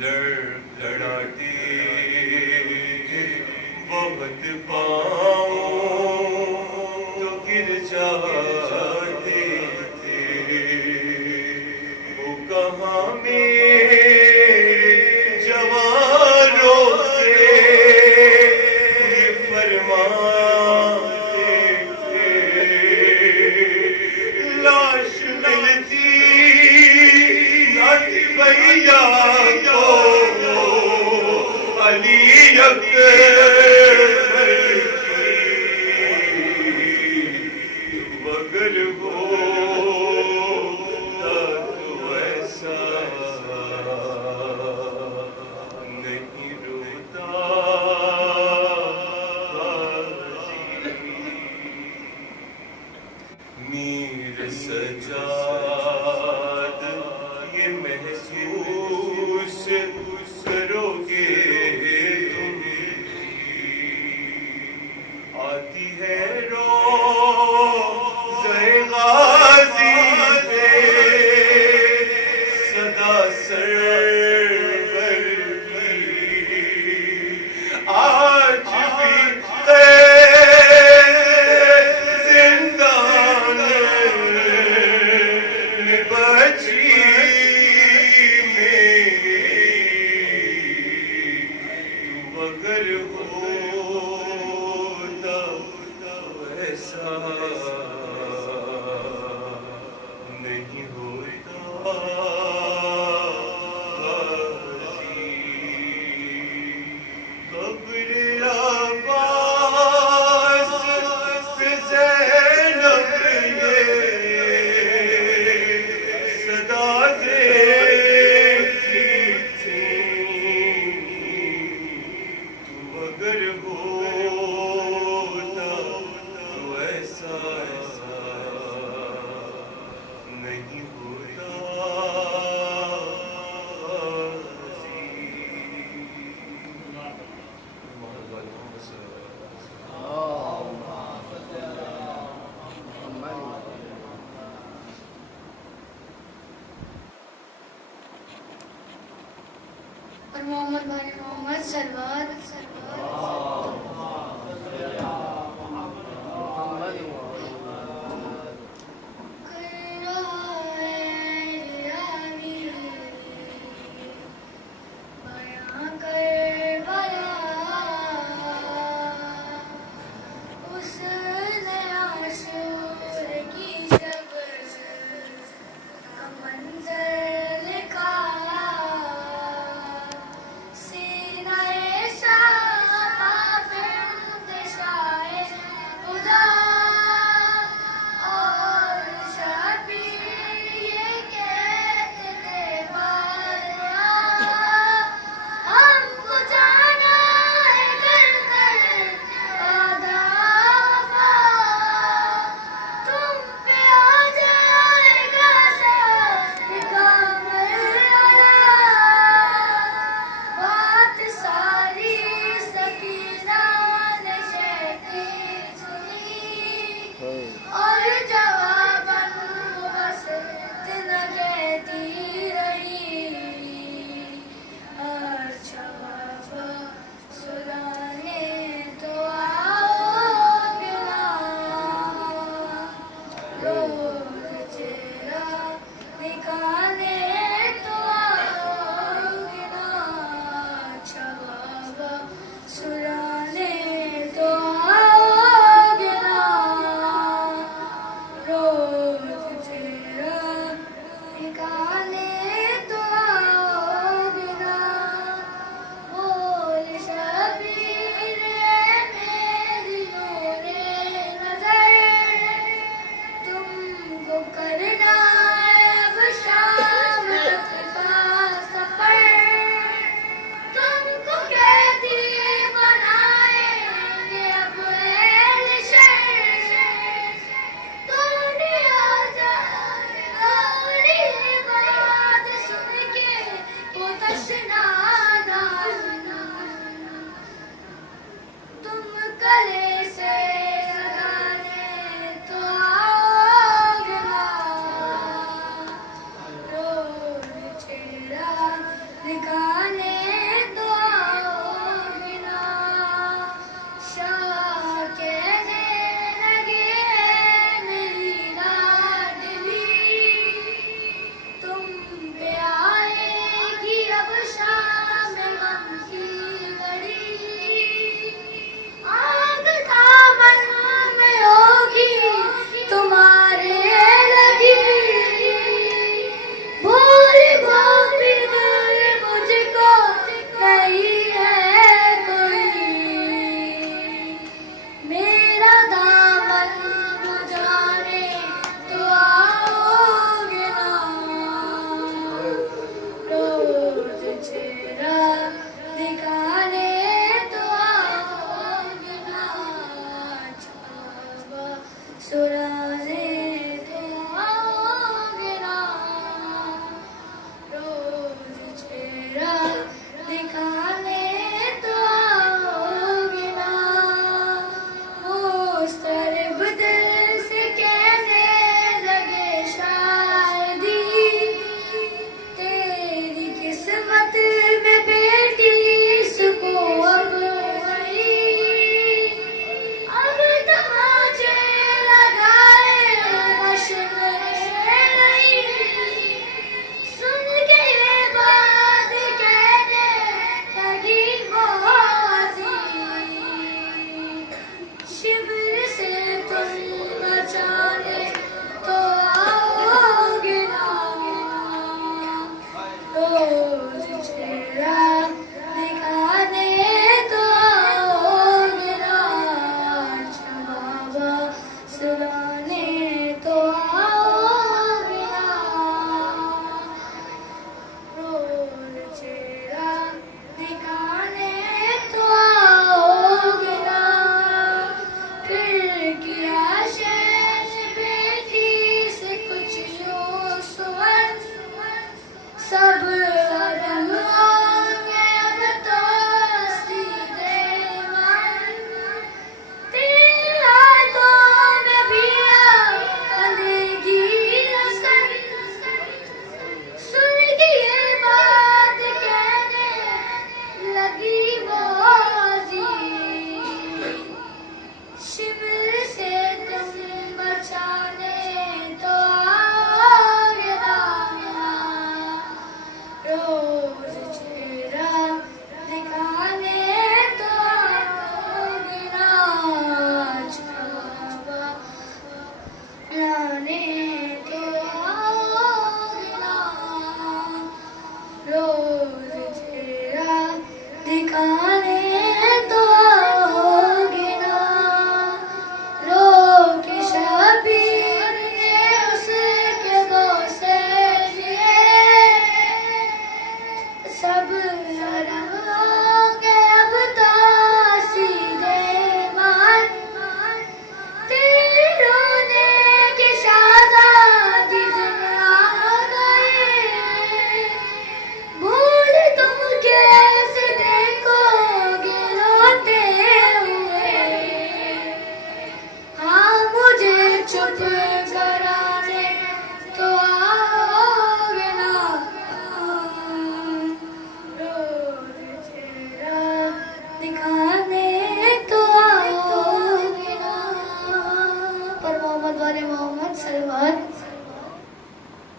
لڑاتے وقت پاؤں تو گر جاتے تھے، وہ کہاں میں جوانوں کے یہ فرماتے تھے، لاش ملتی نہ تھی بھیا کو علی اکبر مگر ہوتا تو ایسا نہیں روتا میر سجاد یہ محسوس کرو گے تم آتی ہے روزہ غازی پہ صدا سرور کی، آج بھی زندان میں بچی اگر ہوتا تو ایسا نہیں ہوتا قبر عباس پہ زینب یہ صدا دیتی تھی، اگر ہوتا تو ایسا نہیں ہوتا اور محمد بن محمد سرور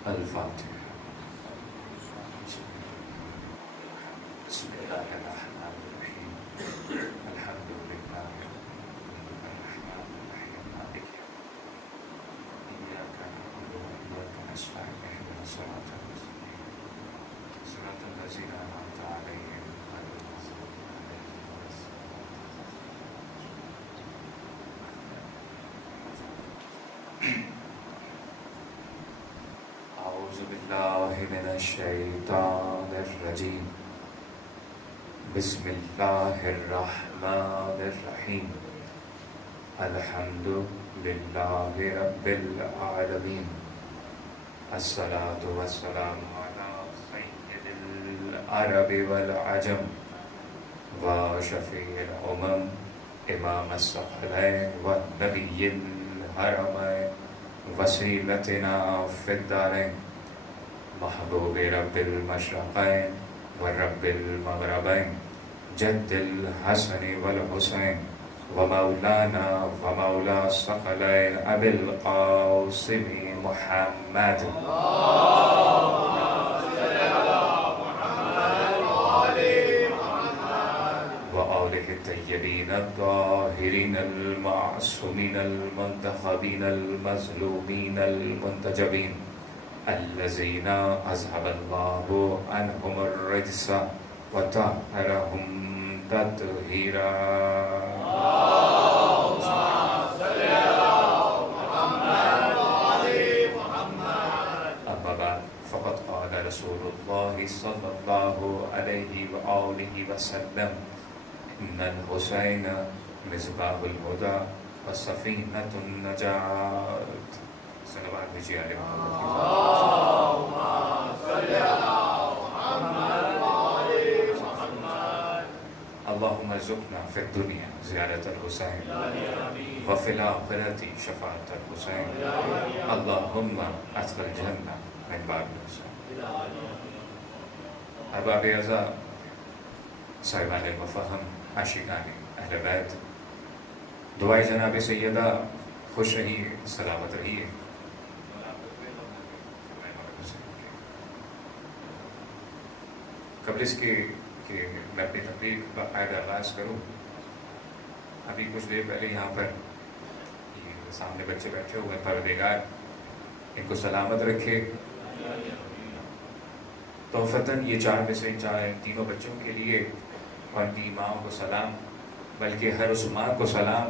الفاتحة. بسم الله الرحمن الرحيم. الحمد لله الرحمن الرحيم مالك إياك نعبد وإياك نستعين اهدنا الصراط المستقيم صراط الذين أنعمت عليهم غير المغضوب عليهم ولا الضالين. أعوذ بالله من الشيطان الرجيم. بسم الله الرحمن الرحيم. الحمد لله رب العالمين. الصلاة والسلام على سيد العرب والعجم وشفيع الأمم إمام الثقلين والنبي الحرمين وسيلتنا في الدارين محبوب رب المشرقين ورب المغربين جد الحسن والحسين ومولانا ومولى الثقلين أبي القاسم محمد. وآله الطيبين الطاهرين المعصومين المنتخبين المظلومين المنتجبين الذين أذهب الله عنهم الرجس وطهرهم تطهيرا. أما بعد فقد قال رسول الله صلى الله عليه وآله وسلم إن الحسين مصباح الهدى وسفينة النجاة. صلوات بجي علی محمد. اللهم ارزقنا في الدنيا زيارة الحسين وفي الآخرة شفاعة الحسين. اللهم ادخل الجنة من باب الحسين. احباب اعزاء، صاحبان مفاہم، عاشقان اہل بیت، دعائے جناب سیدہ خوش رہیے، سلامت رہیے. قبل اس کے کہ میں اپنی تقریر باقاعدہ آغاز کروں، ابھی کچھ دیر پہلے یہاں پر سامنے بچے بیٹھے ہوئے، پروردگار ان کو سلامت رکھے. تحفتاً یہ 4 میں سے تینوں بچوں کے لیے اور ان کی ماں کو سلام، بلکہ ہر اس ماں کو سلام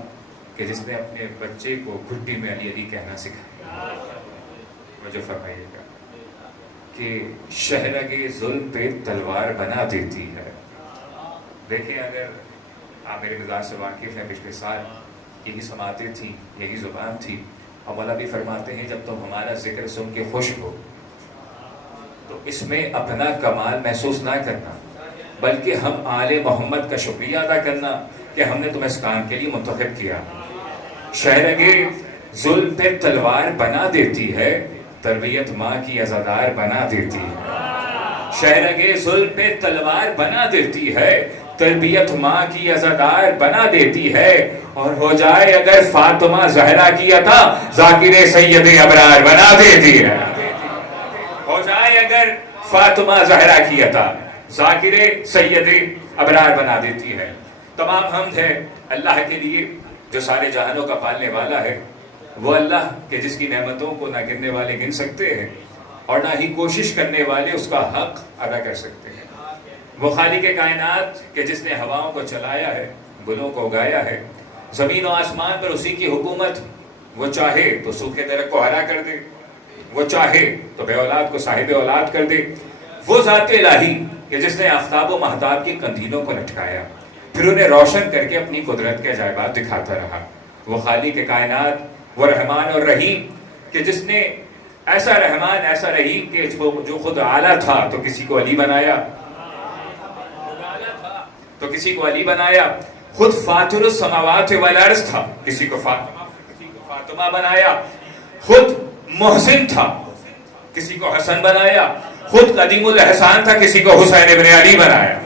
کہ جس نے اپنے بچے کو گھٹی میں علی علی کہنا سکھایا. مجھے فرمائیے گا کہ شہرگ ظلم پہ تلوار بنا دیتی ہے. دیکھیں، اگر آپ میرے مزاج سے واقف ہیں، پچھلے سال یہی سماعتیں تھیں، یہی زبان تھی، اور مولا بھی فرماتے ہیں جب تم ہمارا ذکر سن کے خوش ہو تو اس میں اپنا کمال محسوس نہ کرنا، بلکہ ہم آل محمد کا شکریہ ادا کرنا کہ ہم نے تمہیں اس کام کے لیے منتخب کیا. شہرگ ظلم پہ تلوار بنا دیتی ہے، تربیت ماں کی عزادار بنا دیتی ہے. شہرگ ظلم پہ تلوار بنا دیتی ہے، تربیت ماں کی عزادار بنا دیتی ہے. اور ہو جائے اگر فاطمہ زہرا کی عطا، ذاکر سید ابرار بنا دیتی ہے. ہو جائے اگر فاطمہ زہرا کی عطا، ذاکر سید ابرار بنا دیتی ہے. تمام حمد ہے اللہ کے لیے جو سارے جہانوں کا پالنے والا ہے. وہ اللہ کہ جس کی نعمتوں کو نہ گننے والے گن سکتے ہیں اور نہ ہی کوشش کرنے والے اس کا حق ادا کر سکتے ہیں. وہ خالق کائنات کہ جس نے ہواؤں کو چلایا ہے، گلوں کو اگایا ہے، زمین و آسمان پر اسی کی حکومت. وہ چاہے تو سوکھے درخت کو ہرا کر دے، وہ چاہے تو بے اولاد کو صاحب اولاد کر دے. وہ ذات الہی کہ جس نے آفتاب و مہتاب کی قندیلوں کو لٹکایا، پھر انہیں روشن کر کے اپنی قدرت کے عجائبات دکھاتا رہا. وہ خالق کائنات، وہ رحمان اور رحیم کہ جس نے ایسا رحمان ایسا رحیم کہ جو خود اعلیٰ تھا تو کسی کو علی بنایا، تو کسی کو علی بنایا. خود فاطر السماوات والارض تھا، کسی کو فاطمہ بنایا. خود محسن تھا، کسی کو حسن بنایا. خود قدیم الاحسان تھا، کسی کو حسین ابن علی بنایا.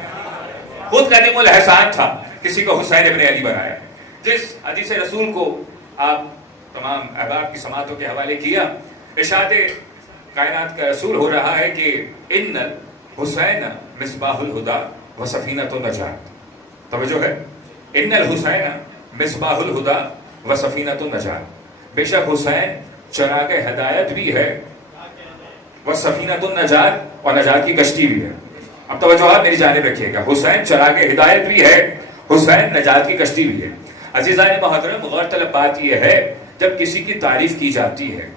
خود قدیم الاحسان تھا، کسی کو حسین ابن علی بنایا. جس حدیث رسول کو آپ تمام احباب کی سماعتوں کے حوالے کیا، ارشاد کائنات کا رسول ہو رہا ہے کہ ان الحسین مصباح الہدا و سفینۃ النجات. توجہ ہے, ان الحسین مصباح الہدا و سفینۃ النجات. بے شک حسین چراغ ہدایت بھی ہے, وہ سفینۃ النجات, اور نجات کی کشتی بھی ہے. اب توجہ آپ میری جانب رکھیے گا. حسین چراغ ہدایت بھی ہے, حسین نجات کی کشتی بھی ہے. عزیزان محترم, غور طلب بات یہ ہے جب کسی کی تعریف کی جاتی ہے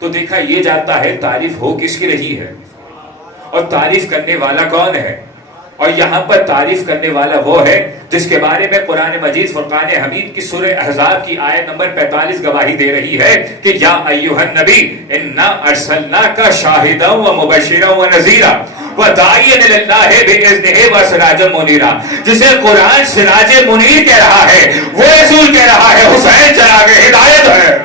تو دیکھا یہ جاتا ہے تعریف ہو کس کی رہی ہے اور تعریف کرنے والا کون ہے. اور یہاں پر تعریف کرنے والا وہ ہے جس کے بارے میں قرآن مجید فرقان حمید کی سورہ احزاب کی آیت نمبر 45 گواہی دے رہی ہے کہ یا ایھا النبی انا ارسلناک شاہدا و مبشرا و نذیرا وداعیا الی اللہ باذنہ و سراجا منیرا. جسے قرآن سراج منیر کہہ رہا ہے وہ رسول کہہ رہا ہے حسین چراغ ہدایت ہے.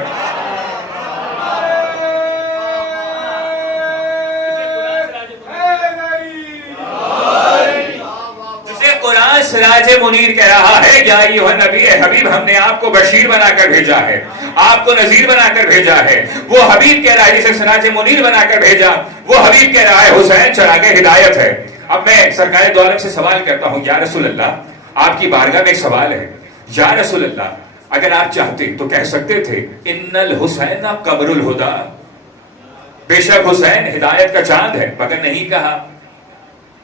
سراج منیر کہہ رہا ہے یا ایھا نبی, اے حبیب ہم نے آپ کو بشیر بنا کر بھیجا ہے, آپ کو نذیر بنا کر بھیجا ہے. وہ حبیب کہہ رہا ہے جسے سراج منیر بنا کر بھیجا, وہ حبیب کہہ رہا ہے حسین چراغ ہدایت ہے. اب میں سرکار دو عالم سے سوال کرتا ہوں, یا رسول اللہ, آپ کی بارگاہ میں ایک سوال ہے. یا رسول اللہ, اگر آپ چاہتے تو کہہ سکتے تھے ان الحسین قمر الہدا, بے شک حسین ہدایت کا چاند ہے, مگر نہیں کہا.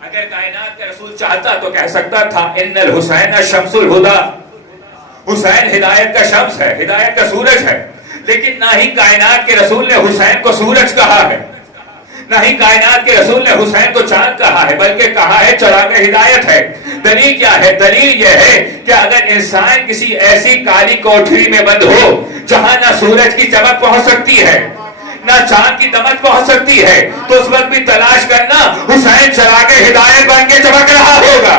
اگر کائنات کا رسول چاہتا تو کہہ سکتا تھا ان الحسین شمس الہدا, حسین ہدایت کا شمس ہے, ہدایت کا سورج ہے. لیکن نہ ہی کائنات کے رسول نے حسین کو سورج کہا ہے, نہ ہی کائنات کے رسول نے حسین کو چاند کہا ہے, بلکہ کہا ہے چراغ ہدایت ہے. دلیل کیا ہے؟ دلیل یہ ہے کہ اگر انسان کسی ایسی کالی کوٹھری میں بند ہو جہاں نہ سورج کی چمک پہنچ سکتی ہے نہ چاند کی دمک پہنچ سکتی ہے, تو اس وقت بھی تلاش کرنا حسین چراغ ہدایت بن کے چمک رہا ہوگا.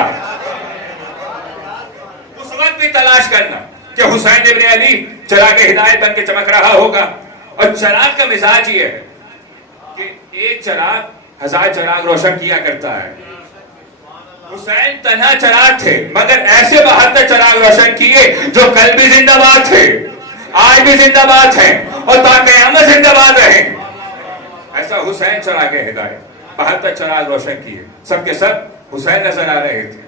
اس وقت بھی تلاش کرنا کہ حسین ابن علی چراغ ہدایت بن کے چمک رہا ہوگا. اور چراغ کا مزاج یہ ہے کہ ایک چراغ 1000 چراغ روشن کیا کرتا ہے. حسین تنہا چراغ تھے مگر ایسے 72 چراغ روشن کیے جو کل بھی زندہ باد تھے, آج بھی زندہ باد ہیں اور تا قیامت زندہ باد رہیں. ایسا حسین چراغ ہدایت, 72 چراغ روشن کیے, سب کے سب حسین نظر آ رہے تھے.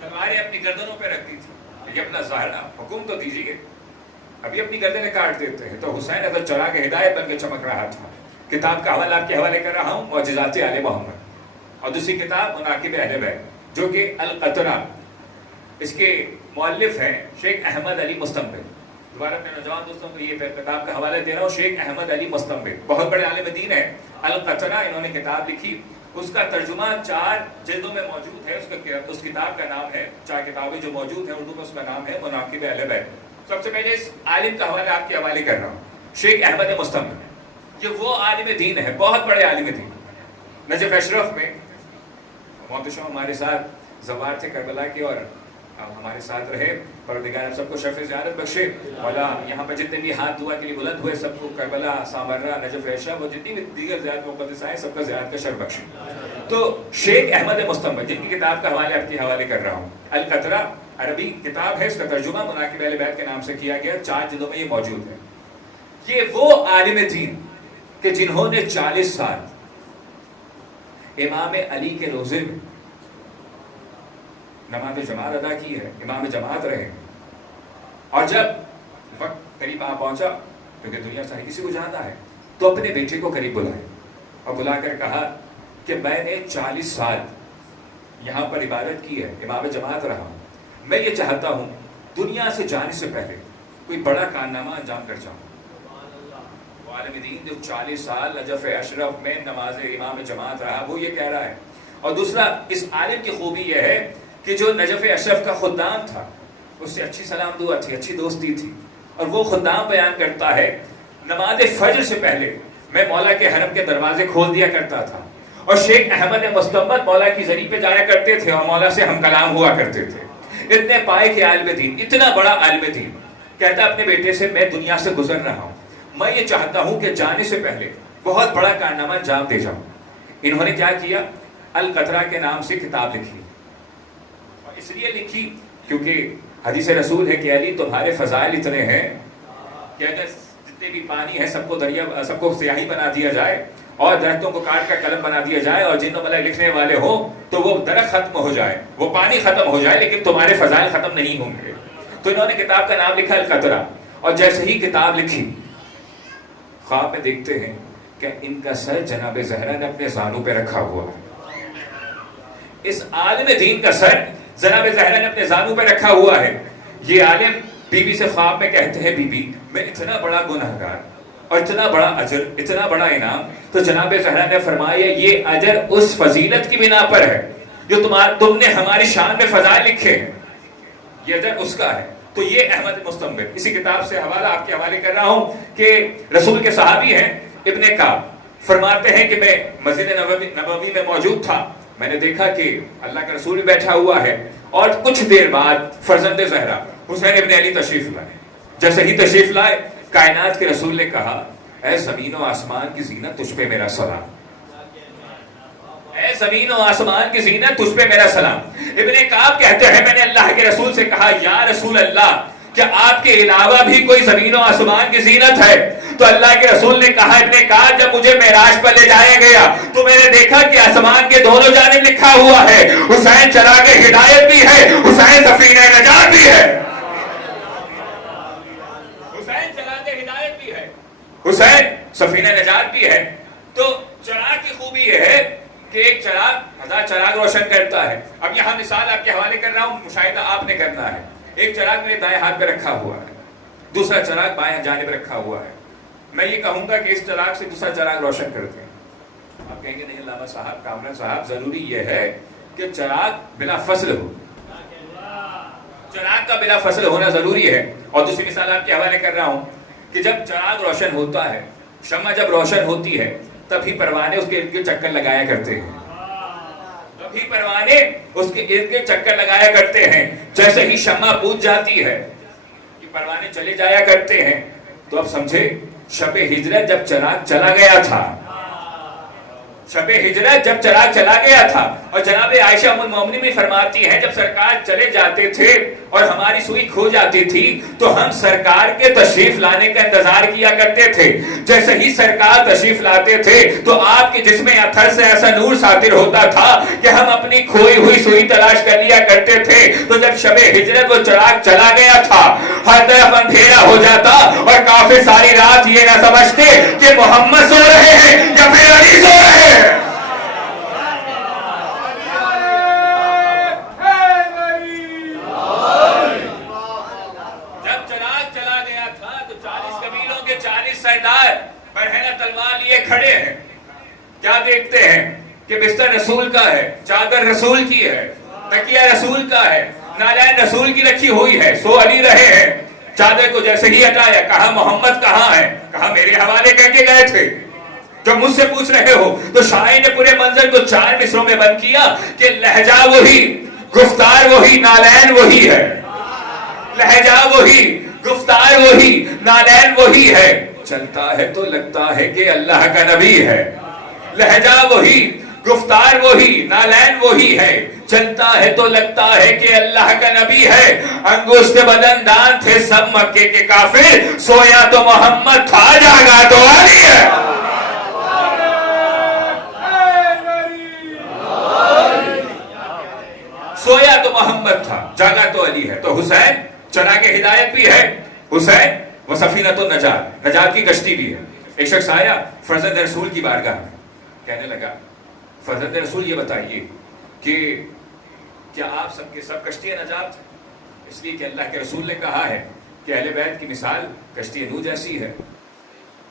تلواریں اپنی گردنوں پہ رکھتی تھی, یہ اپنا ظاہر حکم تو دیجیے, ابھی اپنی گردنیں کاٹ دیتے ہیں. تو حسین اگر چراغ ہدایت بن کے چمک رہا تھا. کتاب کا حوالہ آپ کے حوالے کر رہا ہوں, معجزات آل محمد, اور دوسری کتاب مناقب اہل بیت جو کہ القطرہ, اس کے مؤلف ہیں شیخ احمد علی مستنبط. دوبارہ اپنے نوجوان دوستوں کو یہ کتاب کا حوالہ دے رہا ہوں, شیخ احمد علی مستنبط, بہت بڑے عالم دین ہیں. القطرہ انہوں نے کتاب لکھی, اس کا ترجمہ 4 جلدوں میں موجود ہے. اس کتاب کا نام ہے, 4 کتابیں جو موجود ہیں اردو میں, اس کا نام ہے مناقب اہل بیت. سب سے پہلے اس عالم کا حوالہ آپ کے حوالے کر رہا ہوں, شیخ احمد مستنبط. یہ وہ عالم دین ہے, بہت بڑے عالم دین. نجف اشرف میں محتشم ہمارے ساتھ زوار تھے کربلا کے, اور ہمارے ساتھ رہے. پروردگار ہم سب کو شرف زیارت بخشے. مولا یہاں پر جتنے بھی ہاتھ دعا کے لیے بلند ہوئے سب کو کربلا, سامرہ, نجف اشرف اور جتنی بھی دیگر زیارت مقدس آئے سب کا زیارت کا شرف بخشے. تو شیخ احمد مستنبط جن کی کتاب کا حوالے آپ کے حوالے کر رہا ہوں, القطرہ عربی کتاب ہے, اس کا ترجمہ مناقب اہل بیت کے نام سے کیا گیا, 4 جلدوں میں یہ موجود ہے. یہ وہ عالم دین کہ جنہوں نے 40 سال امام علی کے روزے میں نماز جماعت ادا کی ہے, امام جماعت رہے. اور جب وقت قریب آ پہنچا, کیونکہ دنیا سے کسی کو جانا ہے, تو اپنے بیٹے کو قریب بلائے اور بلا کر کہا کہ میں نے 40 سال یہاں پر عبادت کی ہے, امام جماعت رہا ہوں, میں یہ چاہتا ہوں دنیا سے جانے سے پہلے کوئی بڑا کارنامہ انجام کر جاؤں. وہ عالم دین جو 40 سال نجف اشرف میں نماز امام جماعت رہا, وہ یہ کہہ رہا ہے. اور دوسرا, اس عالم کی خوبی یہ ہے کہ جو نجف اشرف کا خدام تھا اس سے اچھی سلام دعا تھی, اچھی دوستی تھی. اور وہ خدام بیان کرتا ہے نماز فجر سے پہلے میں مولا کے حرم کے دروازے کھول دیا کرتا تھا, اور شیخ احمد مستنبط مولا کی زری پہ جایا کرتے تھے اور مولا سے ہم کلام ہوا کرتے تھے. اتنے پائے کے عالم دین, اتنا بڑا عالم دین, کہتا اپنے بیٹے سے میں دنیا سے گزر رہا ہوں, میں یہ چاہتا ہوں کہ جانے سے پہلے بہت بڑا کارنامہ انجام دے جاؤں. انہوں نے کیا کیا, القطرہ کے نام سے کتاب لکھی. اور اس لیے لکھی کیونکہ حدیث رسول ہے کہ علی تمہارے فضائل اتنے ہیں کہ اگر جتنے بھی پانی ہے سب کو دریا, سب کو سیاہی بنا دیا جائے اور درختوں کو کاٹ کر قلم بنا دیا جائے اور جن ملائک لکھنے والے ہو تو وہ درخت ختم ہو جائے, وہ پانی ختم ہو جائے, لیکن تمہارے فضائل ختم نہیں ہوں گے. تو انہوں نے کتاب کا نام لکھا القطرہ, اور جیسے ہی کتاب لکھی خواب میں دیکھتے ہیں کہ ان کا سر جناب زہرا نے اپنے زانوں پہ رکھا ہوا ہے. اس عالم دین کا سر جناب زہرا نے اپنے زانوں پہ رکھا ہوا ہے. یہ عالم بی بی سے خواب میں کہتے ہیں بی بی میں اتنا بڑا گنہگار اور اتنا بڑا اجر, اتنا بڑا انعام. تو جناب زہرا نے فرمایا یہ اجر اس فضیلت کی بنا پر ہے جو تم نے ہماری شان میں فضائل لکھے ہیں, یہ اجر اس کا ہے. تو یہ احمد مستنبط, اسی کتاب سے حوالہ آپ کے حوالے کر رہا ہوں کہ رسول کے صحابی ہیں ابن کعب, فرماتے ہیں کہ میں مسجد نبوی میں موجود تھا, میں نے دیکھا کہ اللہ کا رسول بیٹھا ہوا ہے اور کچھ دیر بعد فرزند زہرا حسین ابن علی تشریف لائے. جیسے ہی تشریف لائے کائنات کے رسول نے کہا اے زمین و آسمان کی زینت تجھ پہ میرا سلام, اے زمین و آسمان کی زینت تجھ پہ میرا سلام. ابن کعب کہتے ہیں میں نے اللہ کے رسول سے کہا یا رسول اللہ کیا آپ کے علاوہ بھی کوئی زمین و آسمان کی زینت ہے؟ تو اللہ کے رسول نے کہا ابن کعب جب مجھے معراج پر لے جایا گیا تو میں نے دیکھا کہ آسمان کے دونوں جانب لکھا ہوا ہے حسین چراغ ہدایت بھی ہے, حسین سفینہ نجات بھی ہے, حسین چراغ ہدایت بھی ہے, حسین سفینہ نجات بھی ہے. تو چراغ کی خوبی یہ ہے کہ ایک چراغ ہزار چراغ روشن کرتا ہے. اب یہاں مثال آپ کے حوالے کر رہا ہوں, مشاہدہ آپ نے کرنا ہے. ایک چراغ میرے دائیں ہاتھ پہ رکھا ہوا ہے, دوسرا چراغ بائیں جانب رکھا ہوا ہے. میں یہ کہوں گا کہ اس چراغ سے دوسرا چراغ روشن کرتے ہیں. آپ کہیں گے نہیں علامہ صاحب, کامران صاحب, ضروری یہ ہے کہ چراغ بلا فصل ہو, چراغ کا بلا فصل ہونا ضروری ہے. اور دوسری مثال آپ کے حوالے کر رہا ہوں کہ جب چراغ روشن ہوتا ہے, شمع جب روشن ہوتی ہے تبھی پروانے اس کے ارد گرد چکر لگایا کرتے ہیں, تبھی پروانے اس کے ارد گرد چکر لگایا کرتے ہیں. جیسے ہی شمع بجھ جاتی ہے کہ پروانے چلے جایا کرتے ہیں. تو اب سمجھے شب ہجرت جب چراغ چلا گیا تھا, شب ہجرت جب چراغ چلا گیا تھا, اور جناب عائشہ ام المومنین بھی فرماتی ہیں جب سرکار چلے جاتے تھے اور ہماری سوئی کھو جاتی تھی تو ہم سرکار کے تشریف لانے کا انتظار کیا کرتے تھے. جیسے ہی سرکار تشریف لاتے تھے تو آپ کے جسم اتھر سے ایسا نور ساطر ہوتا تھا کہ ہم اپنی کھوئی ہوئی سوئی تلاش کر لیا کرتے تھے. تو جب شب ہجرت وہ چراغ چلا گیا تھا ہر طرف اندھیرا ہو جاتا اور کافی ساری رات یہ نہ سمجھتے کہ محمد سو رہے ہیں یا پھر علی سو رہے ہیں. کھڑے ہیں, کیا دیکھتے ہیں کہ بستر رسول کا ہے, چادر رسول کی ہے, تکیہ رسول کا ہے, نالین رسول کی رکھی ہوئی ہے, سو علی رہے ہیں. چادر کو جیسے ہی ہٹایا کہا محمد کہاں ہے, کہا میرے حوالے کر کے گئے تھے. جب مجھ سے پوچھ رہے ہو تو شاعر نے پورے منظر کو 4 مصروں میں بند کیا کہ لہجہ وہی, گفتار وہی, نالین وہی ہے. لہجہ وہی, گفتار وہی, نالین وہی ہے. چلتا ہے تو لگتا ہے کہ اللہ کا نبی ہے. لہجہ وہی, گفتار وہی, نالین وہی ہے. چلتا ہے تو لگتا ہے کہ اللہ کا نبی ہے. انگشت بدن دان تھے سب مکے کے کافر, سویا تو محمد تھا جاگا تو علی ہے. سویا تو محمد تھا جاگا تو علی ہے. تو حسین چراغ ہدایت بھی ہے, حسین وہ سفینۃ النجات, نجات کی کشتی بھی ہے. ایک شخص آیا فرزند رسول کی بارگاہ میں, کہنے لگا فرزند رسول یہ بتائیے کہ کیا آپ سب کے سب کشتی نجات؟ اس لیے کہ اللہ کے رسول نے کہا ہے کہ اہل بیت کی مثال کشتی نوح جیسی ہے,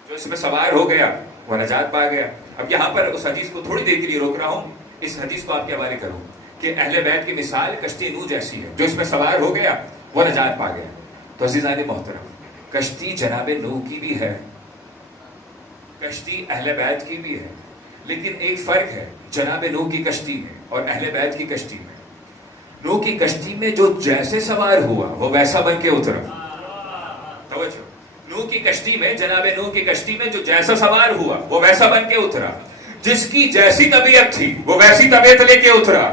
جو اس میں سوار ہو گیا وہ نجات پا گیا. اب یہاں پر اس حدیث کو تھوڑی دیر کے لیے روک رہا ہوں, اس حدیث کو آپ کے حوالے کروں کہ اہل بیت کی مثال کشتی نوح جیسی ہے, جو اس میں سوار ہو گیا وہ نجات پا گیا. تو عزیزان محترم, کشتی جناب نوح کی بھی ہے, کشتی اہل بیت کی بھی ہے, لیکن ایک فرق ہے جناب نوح کی کشتی میں اور اہل بیت کی کشتی میں. نوح کی کشتی میں جو جیسے سوار ہوا وہ ویسا بن کے اترا. توجہ, نوح کی کشتی میں, جناب نوح کی کشتی میں جو جیسا سوار ہوا وہ ویسا بن کے اترا. جس کی جیسی طبیعت تھی وہ ویسی طبیعت لے کے اترا.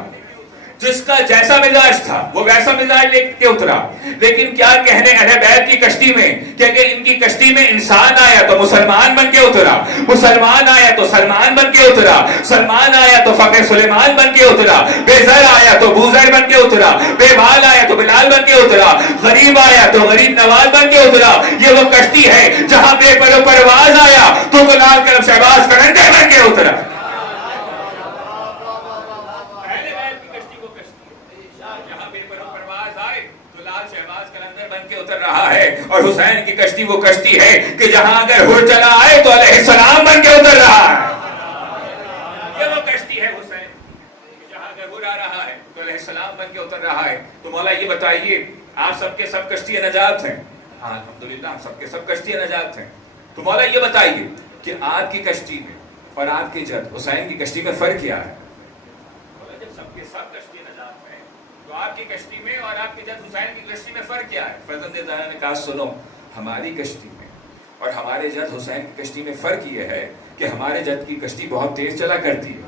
جس کا جیسا مزاج تھا وہ ویسا مزاج لے کے اترا. لیکن کیا کہنے اہل بیت کی کشتی میں کہ اگر ان کی کشتی میں انسان آیا تو مسلمان بن کے اترا, مسلمان آیا تو سلمان بن کے اترا, سلمان آیا تو فقیر سلیمان بن کے اترا, بے زر آیا تو بوزر بن کے اترا, بے مال آیا تو بلال بن کے اترا, غریب آیا تو غریب نواز بن کے اترا. یہ وہ کشتی ہے جہاں بے پر و پرواز آیا تو گلال کرم شہباز کرندے بن کے اترا. رہا ہے اور حسین کی کشتی وہ کشتی ہے کہ جہاں اگر ہر چلا آئے تو علیہ السلام بن کے اتر رہا ہے. یہ وہ کشتی ہے حسین جہاں اگر ہر آ رہا ہے تو علیہ السلام بن کے اتر رہا ہے. تو مولا یہ بتائیے آپ سب کے سب کشتی نجات ہیں. ہاں الحمدللہ ہم سب کے سب کشتی نجات ہیں. تو مولا یہ بتائیے کہ آپ کی کشتی میں اور آپ کے جد حسین کی کشتی میں فرق کیا ہے؟ مولا جب سب کے سب کشتی نجات ہیں تو آپ کی کشتی میں اور آپ کے جد حسین کی کشتی میں فرق کیا ہے؟ فرزند زہرا نے کہا سنو, ہماری کشتی میں اور ہمارے جد حسین کی کشتی میں فرق یہ ہے کہ ہمارے جد کی کشتی بہت تیز چلا کرتی ہے.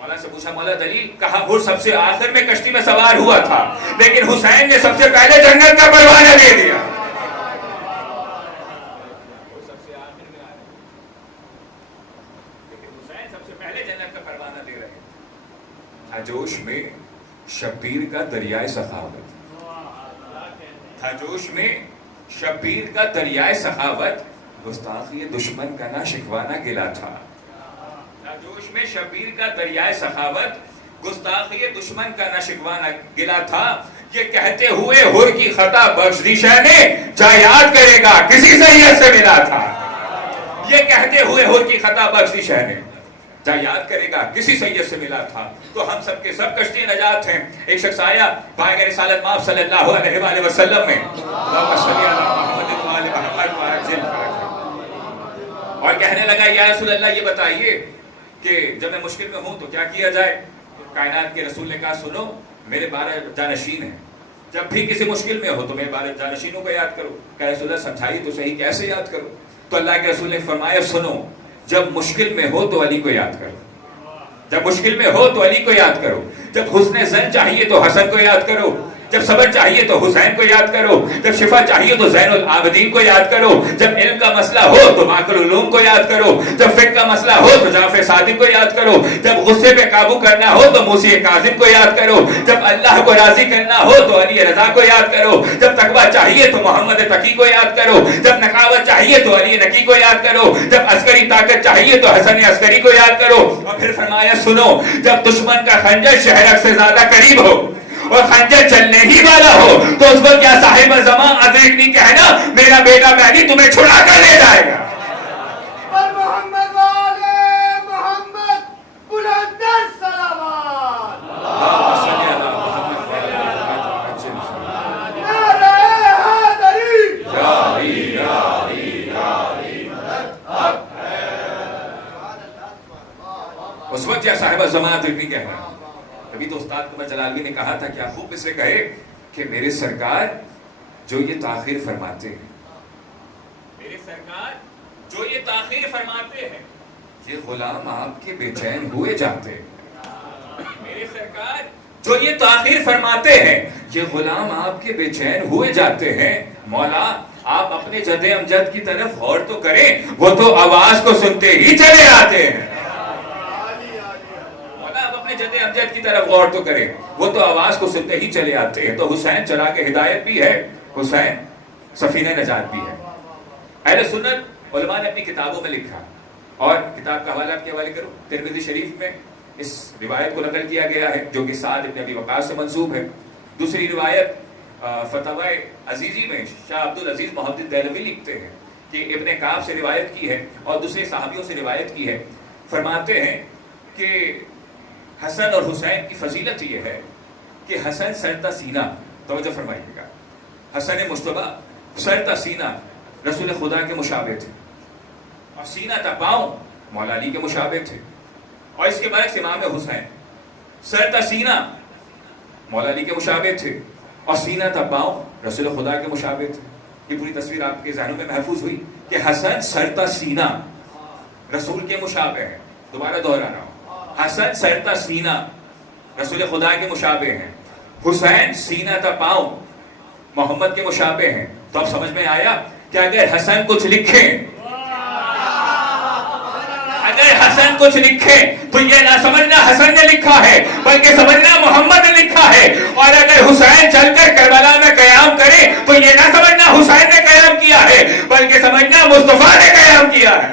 مولا سے پوچھا مولا دلیل؟ کہا وہ سب سے آخر میں کشتی میں سوار ہوا تھا لیکن حسین نے سب سے پہلے جنت کا پروانہ دے دیا. وہ سب سے آخر میں آیا لیکن حسین سب سے پہلے جنت کا پروانہ دے رہے ہیں. جوش میں شبیر کا دریائے سخاوت, تھا جوش میں شبیر کا دریائے سخاوت, گستاخی دشمن کا نہ شکوانہ گلا تھا. تھا جوش میں شبیر کا دریائے سخاوت, گستاخی دشمن کا نہ شکوانہ گلا تھا. یہ کہتے ہوئے ہر کی خطا بخشش نے جا یاد کرے گا کسی سید سے ملا تھا. یہ کہتے ہوئے ہر کی خطا بخشش نے جا یاد کرے گا کسی سید سے ملا تھا. تو ہم سب کے سب کشتی نجات ہیں. ایک شخص آیا پائے رسالت مآب صلی اللہ علیہ وآلہ وسلم میں اور کہنے لگا یا رسول اللہ یہ بتائیے کہ جب میں مشکل میں ہوں تو کیا کیا جائے؟ کائنات کے رسول نے کہا سنو میرے 12 جانشین ہیں, جب بھی کسی مشکل میں ہو تو میرے 12 جانشینوں کو یاد کرو. کہ رسول اللہ سمجھائیے تو صحیح کیسے یاد کرو؟ تو اللہ کے رسول نے فرمایا سنو جب مشکل میں ہو تو علی کو یاد کرو, جب مشکل میں ہو تو علی کو یاد کرو, جب حسن زن چاہیے تو حسن کو یاد کرو, جب صبر چاہیے تو حسین کو یاد کرو, جب شفا چاہیے تو زین العابدین کو یاد کرو, جب علم کا مسئلہ ہو تو ماکل العلوم کو یاد کرو, جب فقہ کا مسئلہ ہو تو جعفر صادق کو یاد کرو, جب غصے پہ قابو کرنا ہو تو موسی کاظم کو یاد کرو, جب اللہ کو راضی کرنا ہو تو علی رضا کو یاد کرو, جب تقویٰ چاہیے تو محمد تقی کو یاد کرو, جب نقاوت چاہیے تو علی نقی کو یاد کرو, جب عسکری طاقت چاہیے تو حسن عسکری کو یاد کرو. اور پھر فرمایا سنو جب دشمن کا خنجر شہرک سے زیادہ قریب ہو اور خنجر چلنے ہی والا ہو تو اس وقت کیا صاحب زمان ادرک نہیں کہنا میرا بیٹا مہدی تمہیں چھڑا کر لے جائے گا. اور محمد والے محمد بلندر صلوات نعرہ حیدری. اس وقت کیا صاحب زمان ادرک نہیں کہنا. ابھی تو استاد قمر جلالوی نے کہا تھا کیا خوب اسے کہے کہ میرے سرکار جو یہ تاخیر فرماتے ہیں, میرے سرکار جو یہ تاخیر فرماتے ہیں یہ غلام آپ کے بے چین ہوئے جاتے ہیں. میرے سرکار جو یہ تاخیر فرماتے ہیں یہ غلام آپ کے بے چین ہوئے جاتے ہیں. مولا آپ اپنے جد امجد کی طرف غور تو کریں, وہ تو آواز کو سنتے ہی چلے آتے ہیں. جد امجد کی طرف غور تو کریں, وہ تو آواز کو سنتے ہی چلے آتے ہیں. تو حسین چلا کے ہدایت بھی ہے, حسین سفینہ نجات بھی ہے. اہل سنت علماء نے اپنی کتابوں میں لکھا اور کتاب کا حوالہ آپ کے حوالے کرو. ترمذی شریف میں اس روایت کو نقل کیا گیا ہے جو کہ سعد ابن ابی وقاص سے منسوب ہے. دوسری روایت فتاوی عزیزی میں شاہ عبد العزیز محدث دہلوی لکھتے ہیں کہ ابن کعب سے روایت کی ہے اور دوسرے صحابیوں سے روایت کی ہے. فرماتے ہیں کہ حسن اور حسین کی فضیلت یہ ہے کہ حسن سرتا سینہ, توجہ فرمائیے گا, حسن مصطفیٰ سرتا سینہ رسول خدا کے مشابہ تھے اور سینہ تا پاؤں مولا علی کے مشابہ تھے. اور اس کے برعکس امام حسین سرتا سینہ مولا علی کے مشابہ تھے اور سینہ تا پاؤں رسول خدا کے مشابہ تھے. یہ پوری تصویر آپ کے ذہنوں میں محفوظ ہوئی کہ حسن سرتا سینہ رسول کے مشابہ ہے. دوبارہ دہرا رہا ہوں, حسن سرتا سینہ رسول خدا کے مشابہ ہیں. حسین سینہ تا پاؤں محمد کے مشابہ ہیں. تو اب سمجھ میں آیا کہ اگر حسن کچھ لکھے تو یہ نہ سمجھنا حسن نے لکھا ہے بلکہ سمجھنا محمد نے لکھا ہے. اور اگر حسین چل کر کربلا میں قیام کرے تو یہ نہ سمجھنا حسین نے قیام کیا ہے بلکہ سمجھنا مصطفیٰ نے قیام کیا ہے.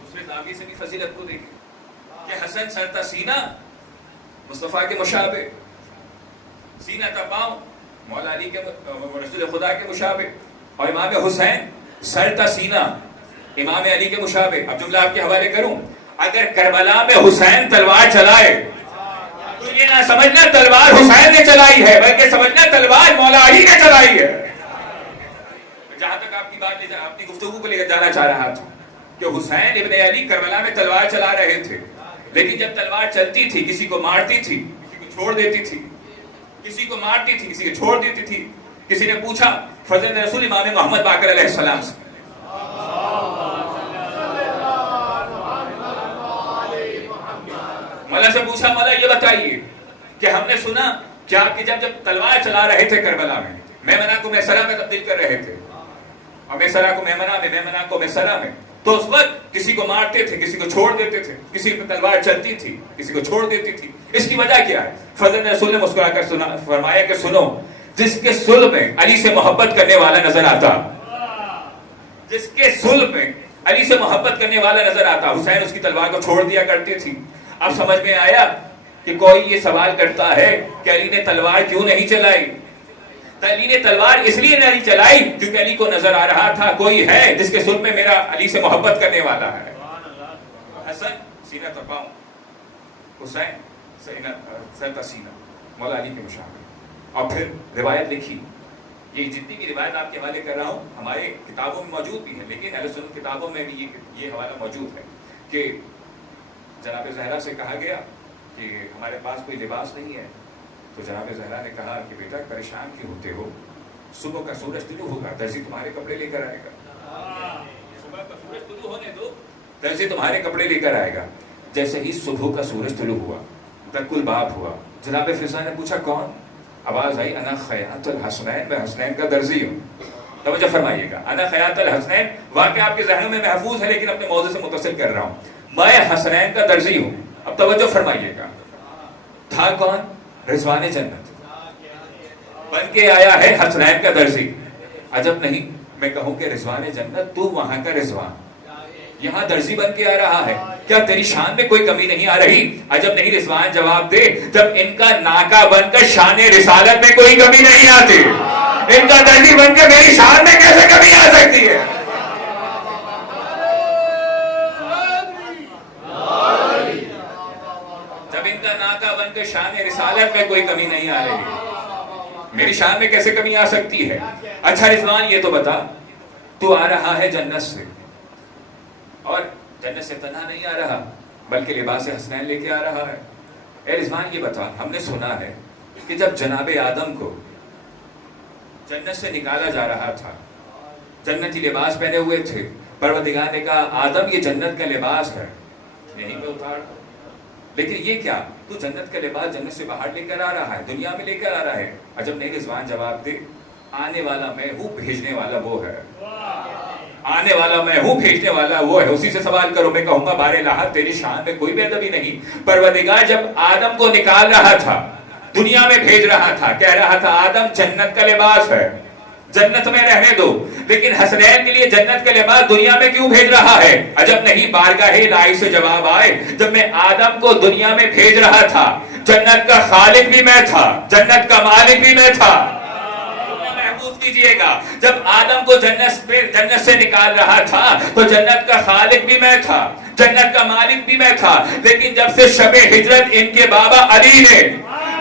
دوسرے زاویے سے بھی فضیلت کو دیکھیں کہ حسن سر تا سینہ مصطفیٰ کے مشابہ، سینہ تا پاؤں مولا علی کے رسول خدا کے مشابہ، اور امام حسین سر تا سینہ امام علی کے مشابہ. اب جملہ آپ کے حوالے کروں، اگر کربلا میں حسین تلوار چلائے تو یہ نہ سمجھنا تلوار حسین نے چلائی ہے بلکہ سمجھنا تلوار مولا علی نے چلائی ہے. جہاں تک آپ کی بات اپنی گفتگو کو لے کر جانا چاہ رہا تھا کہ حسین ابن علی کربلا میں تلوار چلا رہے تھے، لیکن جب تلوار چلتی تھی کسی کو مارتی تھی کسی کو چھوڑ دیتی تھی، کسی کو مارتی تھی کسی کو چھوڑ دیتی تھی. کسی نے پوچھا فرزند رسول امام محمد باقر علیہ السلام سے، مولا سے پوچھا مولا یہ بتائیے کہ ہم نے سنا کہ آپ کی جب تلوار چلا رہے تھے کربلا میں میمنہ کو میسرہ میں تبدیل کر رہے تھے اور میسرہ کو میمنہ میں، میمنہ کو میسرہ میں، تو اس وقت کسی کو مارتے تھے کسی کو چھوڑ دیتے تھے، کسی پہ تلوار چلتی تھی کسی کو چھوڑ دیتی تھی. اس کی وجہ کیا ہے؟ فرزند رسول نے مسکرا کر فرمایا کہ سنو، جس کے صلب میں علی سے محبت کرنے والا نظر آتا، جس کے صلب میں علی سے محبت کرنے والا نظر آتا، حسین اس کی تلوار کو چھوڑ دیا کرتی تھی. اب سمجھ میں آیا کہ کوئی یہ سوال کرتا ہے کہ علی نے تلوار کیوں نہیں چلائی؟ علی نے تلوار اس لیے نہیں چلائی کیونکہ علی کو نظر آ رہا تھا کوئی ہے جس کے صلب میں میرا علی سے محبت کرنے والا ہے. حسن سینہ تا پاؤں، حسین سر تا سینہ مولا علی کے مشابہ. اور پھر روایت لکھی، یہ جتنی بھی روایت آپ کے حوالے کر رہا ہوں ہمارے کتابوں میں موجود بھی ہے، لیکن اہل سنت کتابوں میں بھی یہ حوالہ موجود ہے کہ جناب زہرا سے کہا گیا کہ ہمارے پاس کوئی لباس نہیں ہے، تو جناب زہرا نے کہا کہ بیٹا پریشان کیوں ہوتے ہو، صبح کا سورج طلوع ہوگا درزی تمہارے کپڑے لے کر آئے گا. صبح کا سورج طلوع ہونے دو، درزی تمہارے کپڑے لے کر آئے گا. جیسے ہی صبح کا سورج طلوع ہوا تک الباب ہوا، جناب فضا نے پوچھا کون؟ آواز آئی انا خیاط الحسنین، میں حسنین کا درزی ہوں. توجہ فرمائیے گا، انا خیاط الحسنین واقعہ آپ کے ذہنوں میں محفوظ ہے لیکن اپنے موضوع سے متصل کر رہا ہوں. میں حسنین کا درزی ہوں. اب توجہ فرمائیے گا، تھا کون؟ رضوان جنت بن کے آیا ہے حسنین کا درزی. عجب نہیں میں کہوں کہ رضوان جنت تو وہاں کا رضوان یہاں درزی بن کے آ رہا ہے، کیا تیری شان میں کوئی کمی نہیں آ رہی؟ عجب نہیں رضوان جواب دے، جب ان کا ناکا بن کر شان رسالت میں کوئی کمی نہیں آتی، ان کا درزی بن کے میری شان میں کیسے کمی آ سکتی ہے؟ جب ان کا ناکا بن کر شان رسالت میں کوئی کمی نہیں آ رہی، میری شان میں کیسے کمی آ سکتی ہے؟ اچھا رضوان یہ تو بتا، تو آ رہا ہے جنت سے، اور جنت سے تنہا نہیں آ رہا بلکہ لباس حسنین لے کے آ رہا ہے. اے رضوان یہ بتا، ہم نے سنا ہے کہ جب جناب آدم کو جنت سے نکالا جا رہا تھا، جنتی لباس پہنے ہوئے تھے، پروردگار نے کہا آدم یہ جنت کا لباس ہے، یہیں پہ اتار. لیکن یہ کیا، تو جنت کا لباس جنت سے باہر لے کر آ رہا ہے، دنیا میں لے کر آ رہا ہے. عجب نہیں رضوان جواب دے، آنے والا میں ہوں، بھیجنے والا وہ ہے. آنے والا میں ہوں، بھیجنے والا وہ ہے. اسی سے سوال کرو. میں کہوں گا بارے لاحت تیری شان میں کوئی بے ادبی نہیں. پروردگار جب آدم کو نکال رہا تھا، دنیا میں بھیج رہا تھا، کہہ رہا تھا آدم جنت کا لباس ہے، جنت میں رہنے دو، لیکن حسنین کے لیے جنت کا لباس دنیا میں کیوں بھیج رہا ہے؟ عجب نہیں بارگاہ الہی سے جواب آئے، جب میں آدم کو دنیا میں بھیج رہا تھا، جنت کا خالق بھی میں تھا، جنت کا مالک بھی میں تھا. کیجئے گا، جب آدم کو جنت سے نکال رہا تھا تو جنت کا خالق بھی میں تھا، جنت کا مالک بھی میں تھا. لیکن جب سے شب ہجرت ان کے بابا علی نے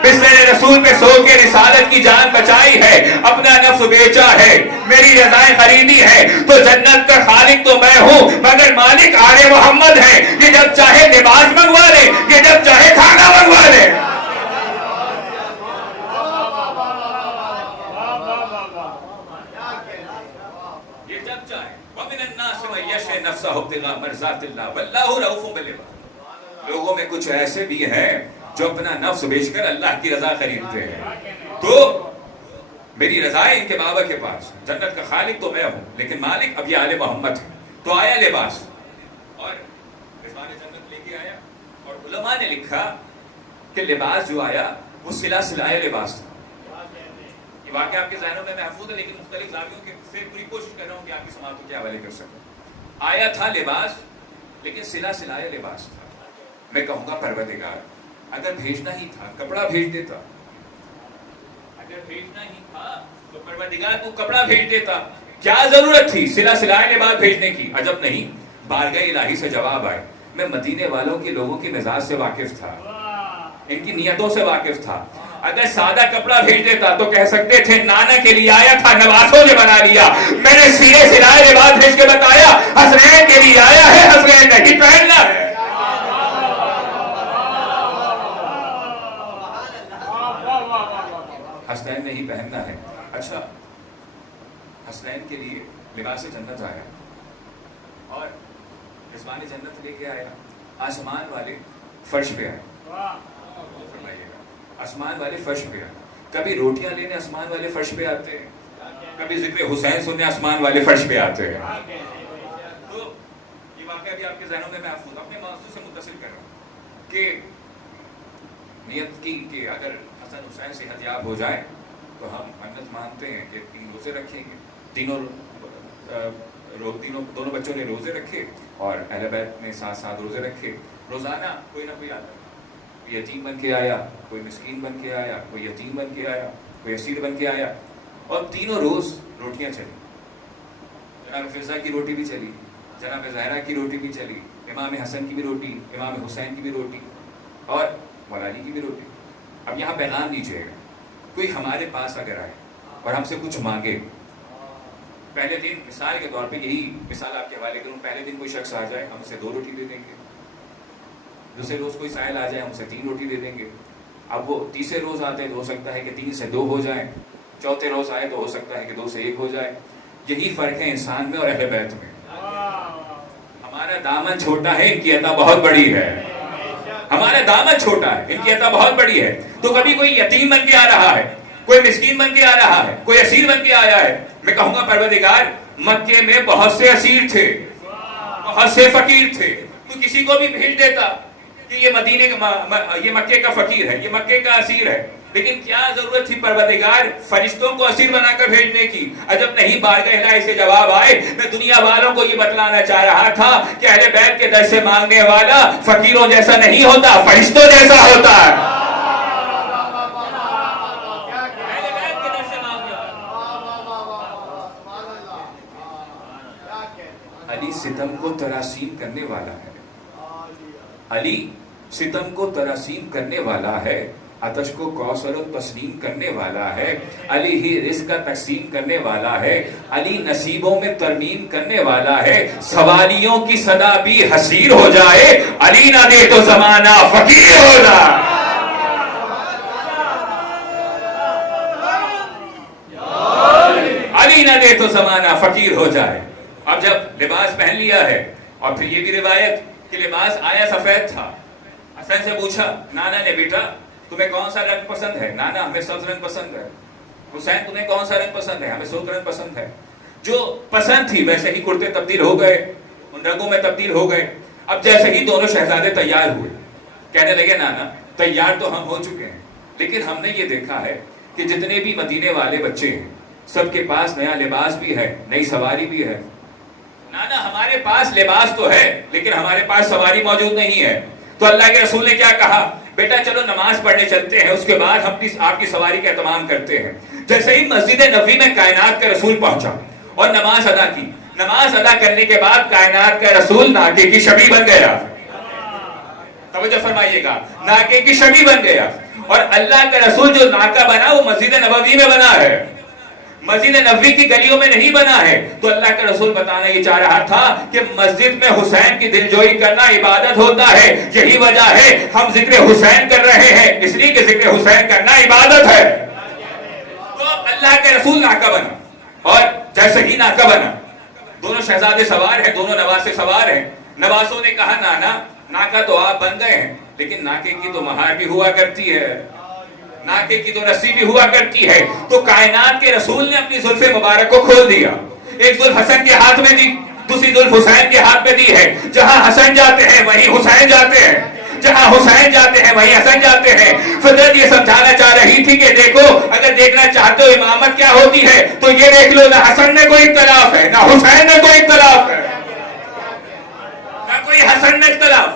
بستر رسول پہ سو کے رسالت کی جان بچائی ہے، اپنا نفس بیچا ہے، میری رضائیں خریدی ہے، تو جنت کا خالق تو میں ہوں مگر مالک آل محمد ہے. یہ جب چاہے لباس منگوا لے، یہ جب چاہے کھانا منگوا لے. یہ جب چاہے وَمِنَ النَّاسِ مَن يَشْرِي نَفْسَهُ ابْتِغَاءَ مَرْضَاتِ اللَّهِ وَاللَّهُ رَءُوفٌ بِالْعِبَادِ. لوگوں میں کچھ ایسے بھی ہیں جو اپنا نفس بیچ کر اللہ کی رضا خریدتے ہیں. تو میری رضا ہے ان کے بابا کے پاس. جنت کا خالق تو میں ہوں لیکن مالک اب یہ آل محمد ہے. تو آیا لباس اور رضوان جنت لے کے آیا. اور علماء نے لکھا کہ لباس جو آیا وہ سلا سلایا لباس تھا. یہ واقعہ آپ کے ذہنوں میں محفوظ ہے لیکن مختلف زاویوں کے سے پوری کوشش کر رہا ہوں کہ آپ کی سماعتوں کے حوالے کر سکوں. آیا تھا لباس لیکن سلا سلایا لباس تھا. میں کہوں گا پروردگار اگر بھیجنا ہی تھا کپڑا بھیج دیتا. اگر بھیجنا ہی تھا تو پروردگار کو کپڑا بھیج دیتا. کیا ضرورت تھی سلا سلائے لباس بھیجنے کی؟ عجب نہیں بارگاہ الہی سے جواب آئے. میں مدینے والوں کے لوگوں کے مزاج سے واقف تھا, ان کی نیتوں سے واقف تھا. اگر سادہ کپڑا بھیج دیتا تو کہہ سکتے تھے نانا کے لیے آیا تھا نواسوں نے بنا لیا. میں نے سیرے سلائے لباس بھیج کے بتایا حسنین کے لیے آیا ہے, حسنین نہیں پہننا ہے. حسنین نہیں پہننا ہے. اچھا حسنین کے لیے لباس جنت آیا اور رضوان جنت لے کے آیا. آسمان والے فرش پہ آئے. فرمائیے گا آسمان والے فرش پہ آئے. کبھی روٹیاں لینے آسمان والے فرش پہ آتے ہیں, کبھی ذکر حسین سننے آسمان والے فرش پہ آتے ہیں. تو یہ واقعہ بھی آپ کے ذہنوں میں محفوظ اپنے موضوع سے متصل کر رہا ہوں کہ نیت کی کہ اگر حسن حسین صحت یاب ہو جائے تو ہم منت مانتے ہیں کہ 3 روزے رکھیں گے. دونوں بچوں نے روزے رکھے اور اہل بیت نے 7 روزے رکھے. روزانہ کوئی نہ کوئی آتا, کوئی یتیم بن کے آیا, کوئی مسکین بن کے آیا, کوئی یتیم بن کے آیا, کوئی اسیر بن کے آیا. اور تینوں روز روٹیاں چلی. جناب فضا کی روٹی بھی چلی, جناب زہرا کی روٹی بھی چلی, امام حسن کی بھی روٹی, امام حسین کی بھی روٹی اور مولا علی کی بھی روٹی. اب یہاں پیغام دیجیے گا کوئی ہمارے پاس اگر آئے اور ہم سے کچھ مانگے, پہلے دن مثال کے طور پہ یہی مثال آپ کے حوالے کروں, پہلے دن کوئی شخص آ جائے ہم اسے 2 روٹی دے دیں گے. دوسرے روز کوئی سائل آ جائے ہم اسے 3 روٹی دے دیں گے. اب وہ تیسرے روز آتے تو ہو سکتا ہے کہ 3 سے 2 ہو جائیں, چوتھے روز آئے تو ہو سکتا ہے کہ 2 سے 1 ہو جائے. یہی فرق ہے انسان میں اور اہل بیت میں. ہمارا دامن چھوٹا ہے, ان کی عطا بہت بڑی ہے. ہمارا دامن چھوٹا ہے, ان کی عطا بہت بڑی ہے. تو کبھی کوئی یتیم بن کے آ رہا ہے, کوئی مسکین بن کے آ رہا ہے, کوئی اسیر بن کے آیا ہے. میں کہوں گا پروردگار مکے میں بہت سے اسیر تھے, بہت سے فقیر تھے, تو کسی کو بھی بھیج دیتا کہ یہ مدینے کا یہ مکے کا فقیر ہے, یہ مکے کا اسیر ہے. لیکن کیا ضرورت تھی پروردگار فرشتوں کو اسیر بنا کر بھیجنے کی؟ عجب نہیں بارگاہ الہی سے جواب آئے. میں دنیا والوں کو یہ بتلانا چاہ رہا تھا کہ اہل بیت کے در سے مانگنے والا فقیروں جیسا نہیں ہوتا, فرشتوں جیسا ہوتا ہے. علی ستم کو تراسیم کرنے والا ہے, علی ستم کو تراسیم کرنے والا ہے, آتش کو کوثر و تسلیم کرنے والا ہے, علی ہی رزق کا تقسیم کرنے والا ہے, علی نصیبوں میں ترمیم کرنے والا ہے. سوالیوں کی صدا بھی حسیر ہو جائے, علی نہ دے تو زمانہ فقیر ہو جائے. علی نہ دے تو زمانہ فقیر ہو جائے. اب جب لباس پہن لیا ہے اور پھر یہ بھی روایت کہ لباس آیا سفید تھا, حسن سے پوچھا نانا نے بیٹا تمہیں کون سا رنگ پسند ہے؟ نانا ہمیں سبز رنگ پسند ہے. حسین تمہیں کون سا رنگ پسند ہے؟ ہمیں سرخ رنگ پسند ہے. جو پسند تھی ویسے ہی کرتے تبدیل ہو گئے, ان رنگوں میں تبدیل ہو گئے. اب جیسے ہی دونوں شہزادے تیار ہوئے کہنے لگے نانا تیار تو ہم ہو چکے ہیں, لیکن ہم نے یہ دیکھا ہے کہ جتنے بھی مدینے والے بچے ہیں سب کے پاس نیا لباس بھی ہے, نئی سواری بھی ہے. نانا ہمارے پاس لباس تو ہے لیکن ہمارے پاس سواری موجود نہیں ہے. تو اللہ کے رسول نے کیا کہا؟ بیٹا چلو نماز پڑھنے چلتے ہیں, اس کے بعد ہم آپ کی سواری کا اہتمام کرتے ہیں. جیسے ہی مسجد نبوی میں کائنات کا رسول پہنچا اور نماز ادا کی, نماز ادا کرنے کے بعد کائنات کا رسول ناکے کی شبیہ بن گیا. توجہ فرمائیے گا, ناکے کی شبیہ بن گیا. اور اللہ کا رسول جو ناکہ بنا وہ مسجد نبوی میں بنا ہے, مسجد نبوی کی گلیوں میں نہیں بنا ہے. تو اللہ کا رسول بتانا یہ چاہ رہا تھا کہ مسجد میں حسین کی دلجوئی کرنا عبادت ہوتا ہے. یہی وجہ ہے ہم ذکر حسین کر رہے ہیں, اس لیے کہ ذکر حسین کرنا عبادت ہے. تو اللہ کے رسول ناکہ بنا اور جیسے ہی ناکہ بنا دونوں شہزادے سوار ہیں، دونوں نواسے سوار ہیں. نواسوں نے کہا نانا ناکا تو آپ بن گئے ہیں، لیکن ناکے کی تو مہار بھی ہوا کرتی ہے، ناکے کی تو رسی بھی ہوا کرتی ہے. تو کائنات کے رسول نے اپنی زلف مبارک کو کھول دیا. ایک زلف حسن کے ہاتھ میں دی، دوسری زلف حسین کے ہاتھ میں دی ہے. جہاں حسن جاتے ہیں وہیں حسین جاتے ہیں، جہاں حسین جاتے ہیں وہیں حسن جاتے ہیں. فطرت یہ سمجھانا چاہ رہی تھی کہ دیکھو اگر دیکھنا چاہتے ہو امامت کیا ہوتی ہے تو یہ دیکھ لو، نہ حسن میں کوئی اختلاف ہے، نہ حسین میں کوئی اختلاف ہے، نہ کوئی حسن میں اختلاف،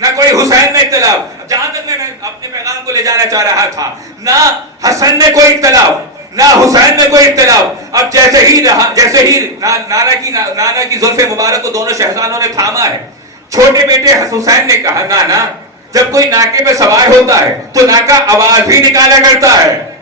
نہ کوئی حسین میں اختلاف. جہاں تک میں اپنے پیغام کو لے جانا چاہ رہا تھا، نہ حسن میں کوئی اختلاف، نہ حسین میں کوئی اختلاف. اب جیسے ہی نانا کی زلف مبارک کو دونوں شہزادوں نے تھاما ہے. چھوٹے بیٹے حسین نے کہا نانا جب کوئی ناکے پہ سوار ہوتا ہے تو ناکا آواز بھی نکالا کرتا ہے،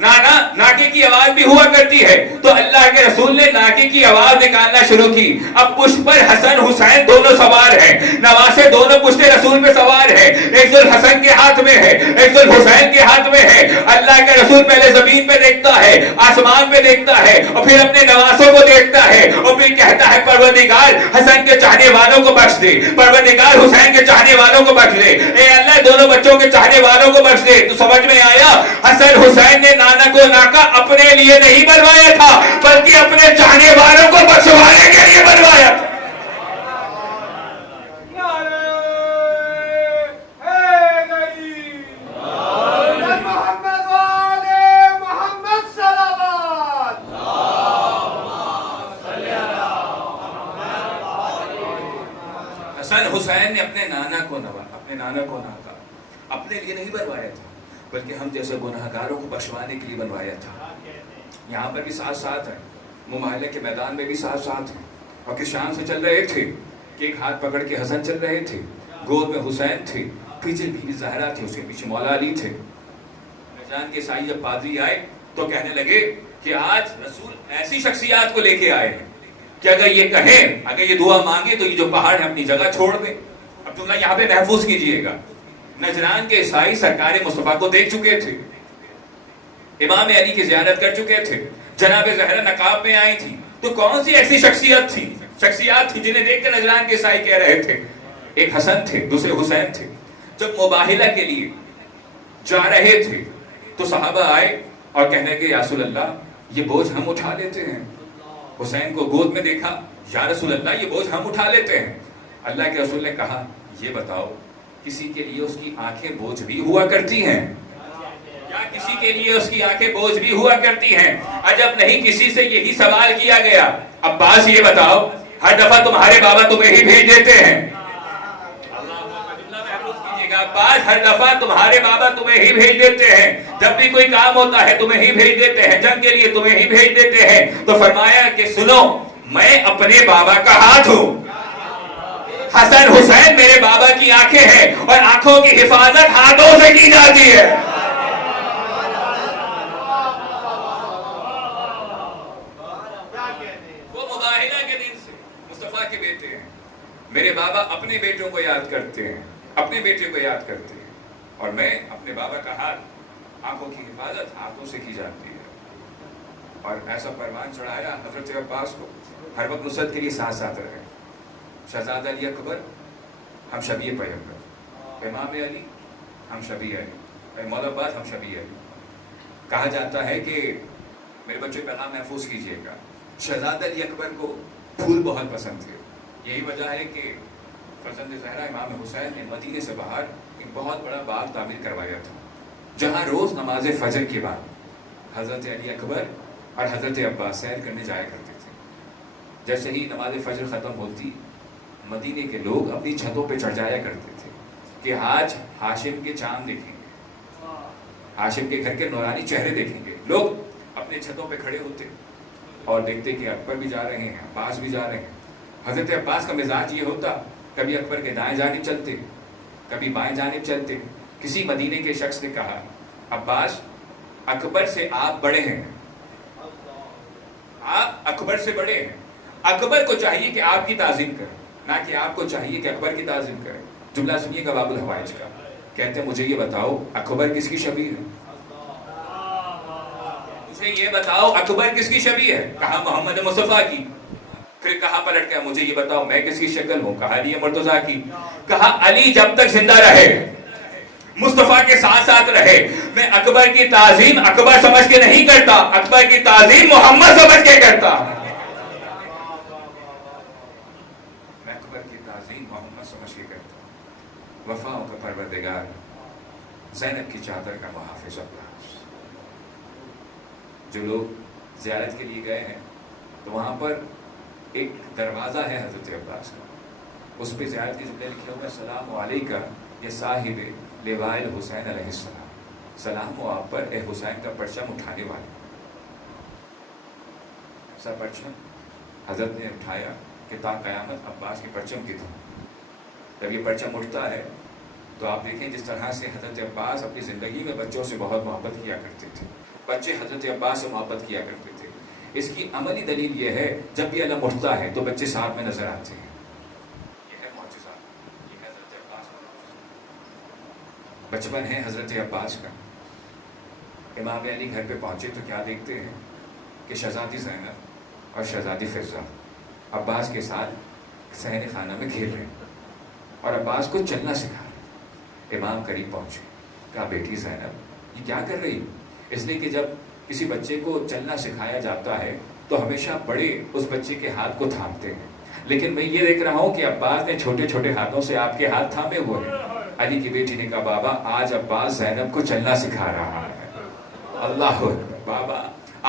نانا ناکے کی آواز بھی ہوا کرتی ہے. تو اللہ کے رسول نے ناکے کی آواز نکالنا شروع کی. اب پشت پر حسن حسین دونوں سوار ہیں، نواسے دونوں پشت رسول پہ سوار ہیں. ایک ذوالف حسن کے ہاتھ میں ہے، ایک ذوالف حسین کے ہاتھ میں ہے. اللہ کے رسول پہلے زمین پہ دیکھتا ہے، آسمان پہ دیکھتا ہے، اور پھر اپنے نواسوں کو دیکھتا ہے، اور پھر کہتا ہے پروردگار حسن کے چاہنے والوں کو بخش دے، پروردگار حسین کے چاہنے والوں کو بخش دے، اے اللہ دونوں بچوں کے چاہنے والوں کو بخش دے. تو سمجھ میں آیا حسن حسین نے نانا کو ناکا اپنے لیے نہیں بنوایا تھا بلکہ اپنے چاہنے والوں کو بخشوانے کے لیے بنوایا تھا. حسن حسین نے اپنے نانا کو ناکا اپنے لیے نہیں بنوایا تھا بلکہ ہم جیسے گناہگاروں کو بخشوانے کے لیے بنوایا تھا. یہاں پر بھی ساتھ ساتھ ہیں، مماہلے کے میدان میں بھی ساتھ ساتھ ہیں، اور کس شان سے چل رہے تھے کہ ایک ہاتھ پکڑ کے حسن چل رہے تھے، گود میں حسین تھے، پیچھے بیوی زہرا تھی، اس کے پیچھے مولا علی تھے. نجران کے سائی جب پادری آئے تو کہنے لگے کہ آج رسول ایسی شخصیات کو لے کے آئے ہیں کہ اگر یہ کہیں، اگر یہ دعا مانگے تو یہ جو پہاڑ ہے اپنی جگہ چھوڑ دے. اب جملہ یہاں پہ محفوظ کیجئے گا. نجران کے عیسائی سرکار مصطفیٰ کو دیکھ چکے تھے، امام علی کی زیارت کر چکے تھے، جناب زہرا نقاب میں آئی تھی. تو کون سی ایسی شخصیات تھی جنہیں دیکھ کر نجران کے عیسائی کہہ رہے تھے؟ ایک حسن تھے، دوسرے حسین تھے. جب مباہلہ کے لیے جا رہے تھے تو صحابہ آئے اور کہنے لگے یا رسول اللہ یہ بوجھ ہم اٹھا لیتے ہیں. حسین کو گود میں دیکھا، یا رسول اللہ یہ بوجھ ہم اٹھا لیتے ہیں. اللہ کے رسول نے کہا یہ بتاؤ کسی کے لیے اس کی آنکھیں بوجھ بھی ہوا کرتی ہیں یا کسی کے لیے اس کی آنکھیں بوجھ بھی ہوا کرتی ہیں؟ عجب نہیں کسی سے یہی سوال کیا گیا. عباس یہ بتاؤ ہر دفعہ تمہارے بابا تمہیں ہی بھیج دیتے ہیں، عباس ہر دفعہ تمہارے بابا تمہیں ہی بھیج دیتے ہیں، جب بھی کوئی کام ہوتا ہے تمہیں ہی بھیج دیتے ہیں، جنگ کے لیے تمہیں ہی بھیج دیتے ہیں. تو فرمایا کہ سنو میں اپنے بابا کا ہاتھ ہوں، حسن حسین میرے بابا کی آنکھیں ہیں، اور آنکھوں کی حفاظت ہاتھوں سے کی جاتی ہے. وہ مباہلہ کے دن سے مصطفیٰ کے بیٹے ہیں. میرے بابا اپنے بیٹوں کو یاد کرتے ہیں، اپنے بیٹے کو یاد کرتے ہیں، اور میں اپنے بابا کا ہاتھ، آنکھوں کی حفاظت ہاتھوں سے کی جاتی ہے. اور ایسا پروان چڑھایا حضرت عباس کو، ہر وقت نصرت کے لیے ساتھ ساتھ رہے. شہزادہ علی اکبر ہم شبیہ پیغمبر، امام علی ہم شبیہ علی، مولا عباس ہم شبیہ علی. کہا جاتا ہے کہ میرے بچے پیغام محفوظ کیجئے گا، شہزادہ علی اکبر کو پھول بہت پسند تھے. یہی وجہ ہے کہ فرزند زہرا امام حسین نے مدینے سے باہر ایک بہت بڑا باغ تعمیر کروایا تھا، جہاں روز نماز فجر کے بعد حضرت علی اکبر اور حضرت عباس سیر کرنے جایا کرتے تھے. جیسے ہی نماز فجر ختم ہوتی مدینے کے لوگ اپنی چھتوں پہ چڑھ جایا کرتے تھے کہ آج ہاشم کے چاند دیکھیں گے، ہاشم کے گھر کے نورانی چہرے دیکھیں گے. لوگ اپنے چھتوں پہ کھڑے ہوتے اور دیکھتے کہ اکبر بھی جا رہے ہیں، عباس بھی جا رہے ہیں. حضرت عباس کا مزاج یہ ہوتا کبھی اکبر کے دائیں جانب چلتے، کبھی بائیں جانب چلتے. کسی مدینے کے شخص نے کہا عباس اکبر سے آپ بڑے ہیں، آپ اکبر سے بڑے ہیں، اکبر کو چاہیے کہ آپ کی تعظیم کریں، نہ کہ آپ کو چاہیے کہ اکبر کی تعظیم کریں. جملہ سنیے گا باب الحوائج کا. کہتے ہیں مجھے یہ بتاؤ اکبر کس کی شبیہ ہے؟ مجھے یہ بتاؤ اکبر کس کی شبیہ ہے؟ کہا محمد مصطفیٰ کی. پھر کہا پلٹ کے مجھے یہ بتاؤ میں کس کی شکل ہوں؟ کہا علی مرتضیٰ کی. کہا علی جب تک زندہ رہے مصطفیٰ کے ساتھ ساتھ رہے میں اکبر کی تعظیم اکبر سمجھ کے نہیں کرتا، اکبر کی تعظیم محمد سمجھ کے کرتا. میں اکبر کی تعظیم محمد سمجھ کے کرتا. وفاؤں کا پروردگار، زینب کی چادر کا محافظ عباس. جو لوگ زیارت کے لیے گئے ہیں تو وہاں پر ایک دروازہ ہے حضرت عباس کا، اس پہ زیارت کے ذکر لکھا ہوا السلام علیکہ یا صاحب لواء الحسین علیہ السلام. سلام ہو آپ پر اے حسین کا پرچم اٹھانے والے. ایسا پرچم حضرت نے اٹھایا کہ تا قیامت عباس کے پرچم کی دھوم. جب یہ پرچم اٹھتا ہے تو آپ دیکھیں جس طرح سے حضرت عباس اپنی زندگی میں بچوں سے بہت محبت کیا کرتے تھے، بچے حضرت عباس سے محبت کیا کرتے تھے. اس کی عملی دلیل یہ ہے جب بھی علم اٹھتا ہے تو بچے ساتھ میں نظر آتے ہیں. یہ ہے معجزہ، یہ ہے حضرت عباس کا معجزہ. بچپن ہے حضرت عباس کا. امام علی گھر پہ پہنچے تو کیا دیکھتے ہیں کہ شہزادی زینب اور شہزادی فضہ عباس کے ساتھ صحن خانہ میں کھیل رہے ہیں اور عباس کو چلنا سکھا رہے. امام قریب پہنچے، کہا بیٹی زینب یہ کیا کر رہی؟ اس لیے کہ جب کسی بچے کو چلنا سکھایا جاتا ہے تو ہمیشہ بڑے اس بچے کے ہاتھ کو تھامتے ہیں، لیکن میں یہ دیکھ رہا ہوں کہ عباس نے چھوٹے چھوٹے ہاتھوں سے آپ کے ہاتھ تھامے ہوئے ہیں. علی کی بیٹی نے کہا بابا آج عباس زینب کو چلنا سکھا رہا ہے. اللہ بابا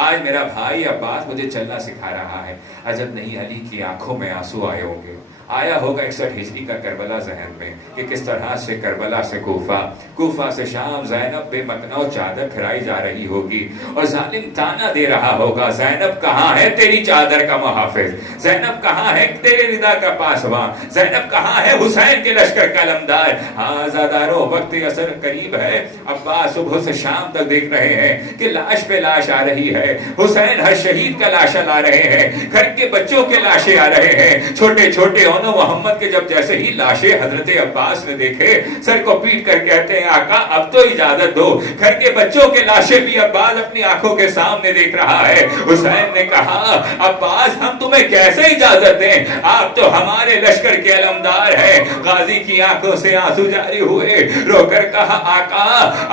آج میرا بھائی عباس مجھے چلنا سکھا رہا ہے. عجب نہیں علی کی آنکھوں میں آنسو آئے ہوں گے. آیا ہوگا 61 ہجری کا کربلا ذہن میں کہ کس طرح سے کربلا سے کوفہ سے شام زینب بے مکنو چادر پھرائی جا رہی ہوگی اور ظالم تانا دے رہا ہوگا زینب کہاں ہے تیری چادر کا محافظ، زینب کہاں ہے تیرے ردا کا پاسباں، زینب کہاں ہے حسین کے لشکر کا علمدار. ہاں زادارو وقت اثر قریب ہے. عباس صبح سے شام تک دیکھ رہے ہیں کہ لاش پہ لاش آ رہی ہے. حسین ہر شہید کا لاشا لا رہے ہیں، گھر کے بچوں کے لاشیں آ رہے ہیں. چھوٹے چھوٹے محمد کے جب جیسے ہی لاشیں حضرت عباس نے دیکھے سر کو پیٹ کر کہتے ہیں آقا اب تو اجازت دو. گھر کے بچوں کے لاشیں بھی عباس اپنی آنکھوں کے سامنے دیکھ رہا ہے. حسین نے کہا عباس ہم تمہیں کیسے اجازت دیں، آپ تو ہمارے لشکر کے علمدار ہیں. غازی کی آنکھوں سے آنسو جاری ہوئے، رو کر کہا آقا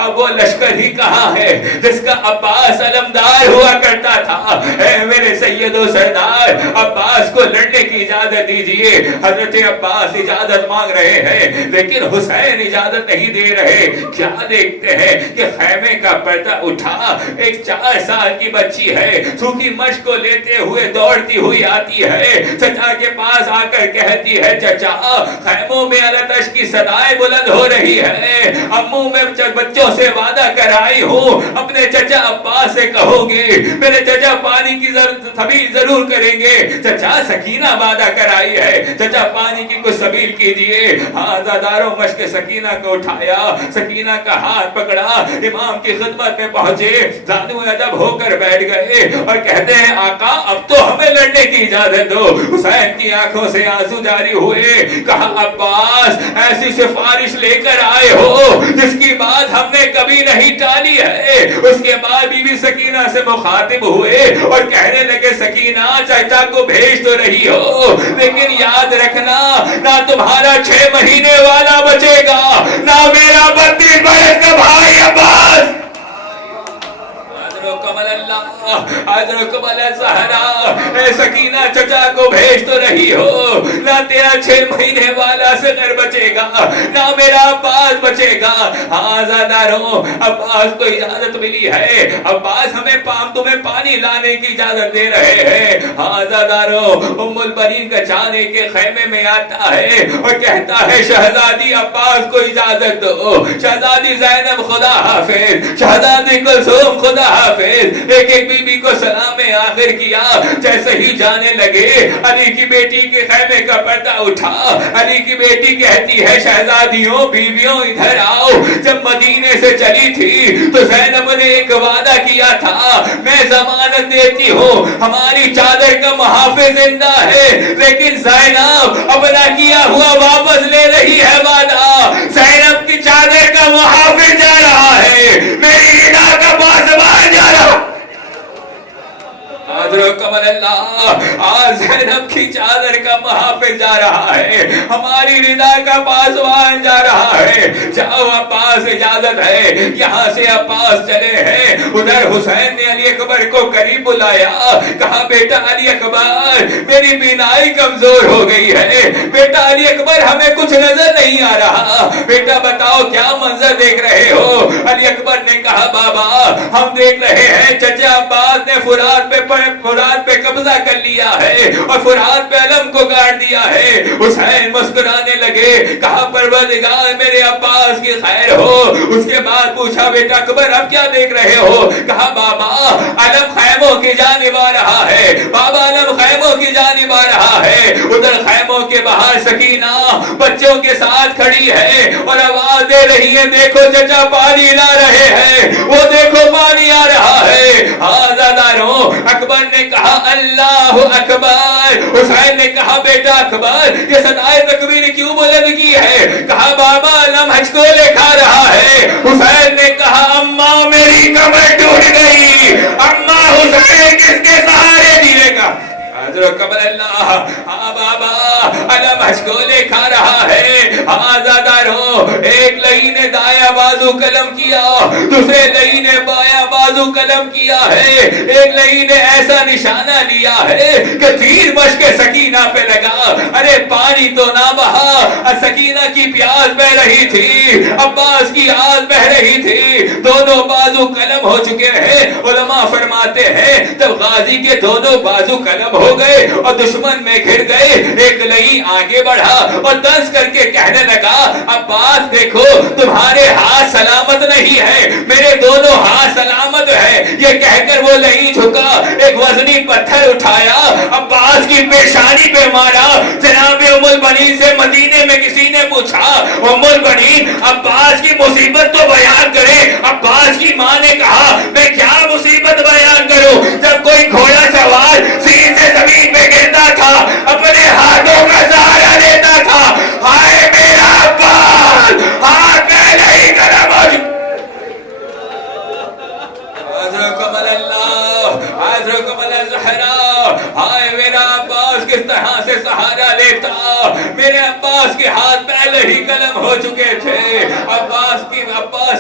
اب وہ لشکر ہی کہاں ہے جس کا عباس علمدار ہوا کرتا تھا. اے میرے سید و سردار عباس کو لڑنے کی اجازت دیجیے. حضرت عباس اجازت مانگ رہے ہیں لیکن حسین اجازت نہیں دے رہے. کیا دیکھتے ہیں کہ خیمے کا پردہ اٹھا ایک 4 سال کی بچی ہے سوکھی مشق کو لیتے ہوئے دوڑتی ہوئی آتی ہے. چچا کے پاس آ کر کہتی ہے چچا خیموں میں التش کی صدائیں بلند ہو رہی ہے، امو میں بچوں سے وعدہ کرائی ہوں اپنے چچا عباس سے کہو گے میرے چچا پانی کی سبیل ضرور کریں گے. چچا سکینہ وعدہ کرائی ہے، چچا پانی کی کچھ سبیل کیجئے. آزاداروں مشق سکینہ کو اٹھایا، سکینہ کا ہاتھ پکڑا، امام کی خدمت میں پہنچے، زانو ادب ہو کر بیٹھ گئے اور کہتے ہیں آقا اب تو ہمیں لڑنے کی اجازت دو. حسین کی آنکھوں سے آنسو جاری ہوئے. کہا عباس ایسی سفارش لے کر آئے ہو جس کی بات ہم نے کبھی نہیں ٹالی ہے. اس کے بعد بی بی سکینہ سے مخاطب ہوئے اور کہنے لگے سکینہ چچا کو بھیج تو رہی ہو لیکن یاد رکھنا نہ تمہارا 6 مہینے والا بچے گا نہ میرا 32 برس کا بھائی عباس. حضرت الزہرا اے سکینہ چچا کو بھیج تو رہی ہو، نہ تیرا 6 مہینے والا صغر بچے گا نہ میرا عباس بچے گا. ہاں زاداروں عباس کو اجازت ملی ہے، عباس ہمیں تمہیں پانی لانے کی اجازت دے رہے ہیں. ہاں زاداروں ام البنین کا جانے کے خیمے میں آتا ہے اور کہتا ہے شہزادی عباس کو اجازت دو، شہزادی زینب خدا حافظ، شہزادی کلثوم خدا حافظ. ایک ایک بی بی کو سلام آخر کیا. جیسے ہی جانے لگے علی کی بیٹی کے خیمے کا پردہ اٹھا. علی کی بیٹی کہتی ہے شہزادیوں بیویوں ادھر آؤ. جب مدینے سے چلی تھی تو زینب نے ایک وعدہ کیا تھا میں ضمانت دیتی ہوں ہماری چادر کا محافظ زندہ ہے، لیکن زینب اپنا کیا ہوا واپس لے رہی ہے وعدہ. زینب کی چادر کا محافظ جا رہا ہے، میری ردا کا پاسبان جا رہا. حضرت کمل اللہ آج زینب کی چادر کا محافظ جا رہا ہے, ہماری رضا کا پاسوان جا رہا ہے. جاؤ عباس, اجازت ہے, یہاں سے عباس چلے ہیں. ادھر حسین نے علی اکبر کو قریب بلایا, کہا بیٹا علی اکبر میری بینائی کمزور ہو گئی ہے, بیٹا علی اکبر ہمیں کچھ نظر نہیں آ رہا, بیٹا بتاؤ کیا منظر دیکھ رہے ہو؟ علی اکبر نے کہا بابا ہم دیکھ رہے ہیں چچا عباس نے فرات پہ قبضہ کر لیا ہے اور فرات پہ علم کو گاڑ دیا ہے. حسین مسکرانے لگے, کہا پروردگار میرے عباس کی خیر ہو. اس کے بعد پوچھا بیٹا اکبر اب کیا دیکھ رہے ہو؟ کہا بابا علم خیموں کی جانب آ رہا ہے, بابا علم خیموں کی جانب آ رہا ہے. ادھر خیموں کے باہر سکینہ بچوں کے ساتھ کھڑی ہے اور آواز دے رہی ہے دیکھو چچا پانی لا رہے ہیں, وہ دیکھو پانی آ رہا ہے. آزاداروں, اکبر نے کہا اللہ اکبر. حسین نے کہا بیٹا اکبر یہ صدائے تکبیر کیوں بلند کی ہے؟ کہا بابا علم حج کو لے کھا رہا ہے. حسین نے کہا اماں میری کمر ٹوٹ گئی, اماں حسین کس کے سہارے جیے گا؟ حضرت کمل اللہ ہاں بابا علم حج کو لے کھا رہا ہے. آزاداروں, ایک لئی نے دایا بازو قلم کیا, دوسرے لئی نے بایا بازو قلم کیا ہے. ایک لئی نے ایسا نشانہ لیا ہے کہ تیر مشق سکینہ پہ لگا. ارے پانی تو نہ بہا, سکینہ کی پیاس بہ رہی تھی, عباس کی آس بہ رہی تھی, دونوں بازو قلم ہو چکے ہیں. علماء فرماتے ہیں جب غازی کے دونوں بازو قلم ہو گئے اور دشمن میں گھر گئے, ایک لئی آگے بڑھا اور دنس کر کے کہنے لگا عباس دیکھو تمہارے ہاتھ سلامت نہیں ہے, میرے دونوں ہاتھ سلامت ہے. یہ کہہ کر وہ لئی جھکا, ایک وزنی پتھر اٹھایا, عباس کی پیشانی پہ مارا. جناب ام البنین سے مدینے میں کسی نے پوچھا ام البنین عباس کی مصیبت تو بیان کرے. عباس کی ماں نے کہا میں کیا مصیبت بیان کروں؟ جب کوئی گھوڑا سوار سین سے زمین پہ گرتا تھا اپنے ہاتھوں کا سہارا لیتا تھا. ہائے میرا عباس ہاتھ پہلے ہی گرم ہو چکا. حضرت کمل اللہ, حضرت کمل الزہرا, ہائے میرا عباس کس طرح سے سہارا لیتا. میرے عباس کے ہاتھ پہلے ہی قلم ہو چکے تھے. عباس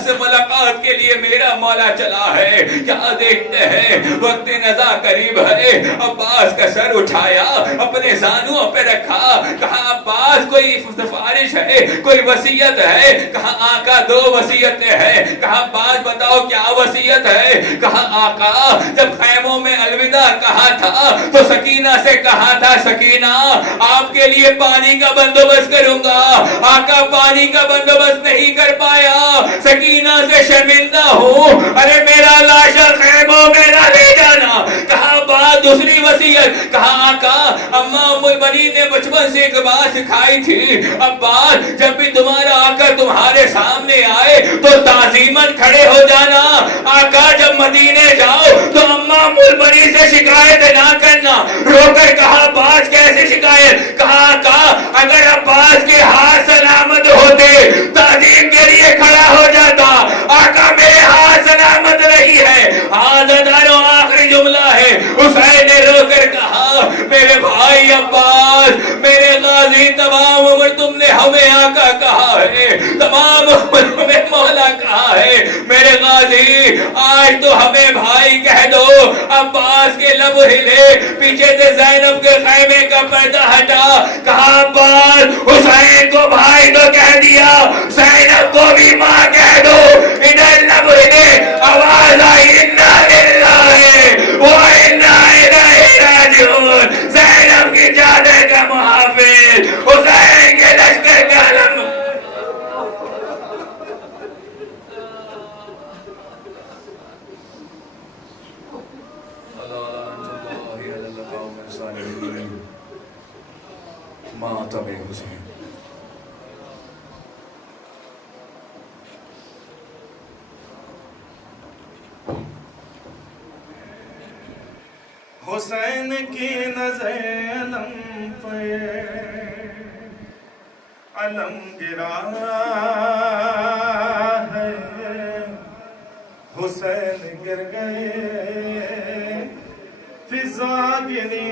سے ملاقات کے لیے میرا مولا چلا ہے. کیا دیکھتے ہیں وقت نزا قریب ہے. عباس کا سر اٹھایا, اپنے زانوں پہ رکھا, کہا عباس کوئی سفارش ہے, کوئی وصیت ہے؟ کہا آقا دو وصیتیں ہیں. کہا عباس بتاؤ کیا وصیت ہے؟ کہا آقا جب خیموں میں الوداع کہا تھا تو سکینہ سے کہا تھا سکینہ آپ کے لیے پانی کا بندوبست کروں گا. آقا پانی کا بندوبست نہیں کر پایا, سکینہ سے شرمندہ ہوں, ارے میرا لاشا خیموں میں نہ لے جانا. کہا بات دوسری وصیت. کہا آقا اماں ام البنین نے بچپن سے ایک بات سکھائی تھی, عباس جب بھی تمہارا آقا تمہارے سامنے آئے تو تعظیماً کھڑے ہو جانا. آقا جب مدینے جاؤ تو اماں ام البنین سے شکایت نہ کرنا. رو کر کہا عباس کیسے شکایت؟ کہا آقا اگر عباس کے ہاتھ سلامت ہوتے تعظیم کے لیے کھڑا ہو جاتا. آقا میرے ہاتھ سلامت نہیں ہے. آزاداروں آخری جملہ ہے. حسین نے رو کر کہا میرے بھائی عباس, میرے غازی تمام عمر تم نے ہمیں آقا کہا ہے, تمام عمر ہمیں مولا کہا ہے. میرے غازی آج تو ہمیں بھائی کہہ دو. عباس کے لب ہلے, پیچھے سے زینب کے خیمے کا پردہ ہٹا. کہا عباس حسین کو بھائی تو کہہ دیا, زینب کو بھی ماں کہہ دو. ادھر لب ہلے, آواز آئی انا للہ و انا الیہ راجعون. زینب کی چادر کا محافظ, حسین کے لشکر کا علم. ماتم حسین. حسین کی نظر علم پر علم گرا ہے. حسین گر گئے فضا گری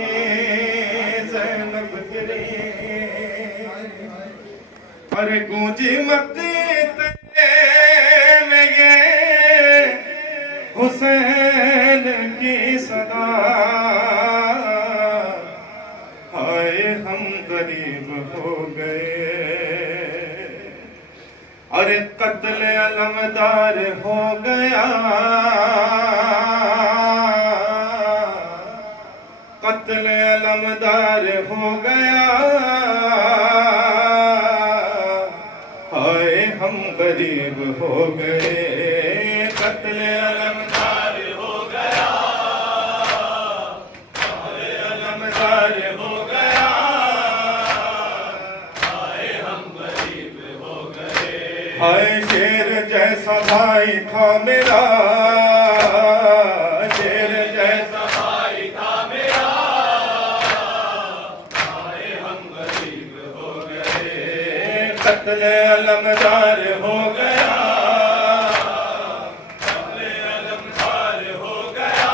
زینب گری اور گونجی مکے میں یہ حسین کی صدا ہائے ہم غریب ہو گئے اور قتل علمدار ہو گیا قتل علمدار ہو گیا ہائے ہم غریب ہو گئے قتل علمدار ہو گیا قتل علمدار ہو گیا ہائے ہم غریب ہو گئے ہائے شیر جیسا بھائی تھا میرا شیر جیسا بھائی تھا میرا ہائے ہم غریب ہو گئے قتل علمدار ہو گیا قتل علمدار ہو گیا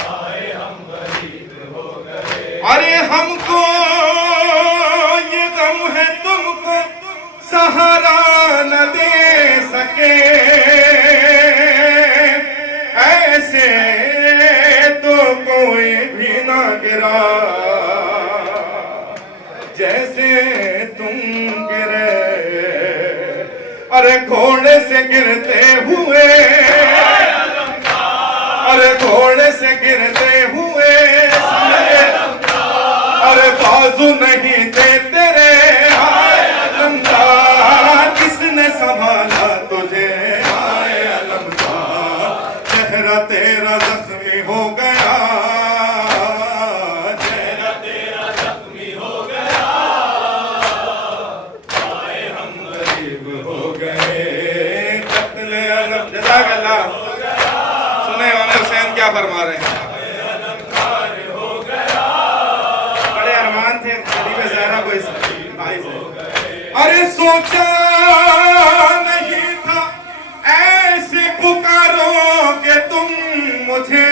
ہائے ہم غریب ہو گئے ارے ہم کو یہ غم ہے تم کو سہارا نہ دے سکے ایسے تو کوئی بھی نہ گرا جیسے تم گرے ارے گھوڑے سے گرتے ہوئے ارے گھوڑے سے گرتے ہوئے ارے بازو نہیں تھے تیرے علمدار کس نے سنبھالا تجھے ہائے علمدار چہرہ تیرا زخمی ہو گیا چہرہ تیرا زخمی ہو گیا ہائے ہم غریب ہو گئے قتل علم جزاک اللہ سنیں امام حسین کیا فرما رہے ہیں بڑے ارمان تھے خلیفہ زہرا کو اس بھائی سے ارے سوچا نہیں تھا ایسے پکارو کہ تم مجھے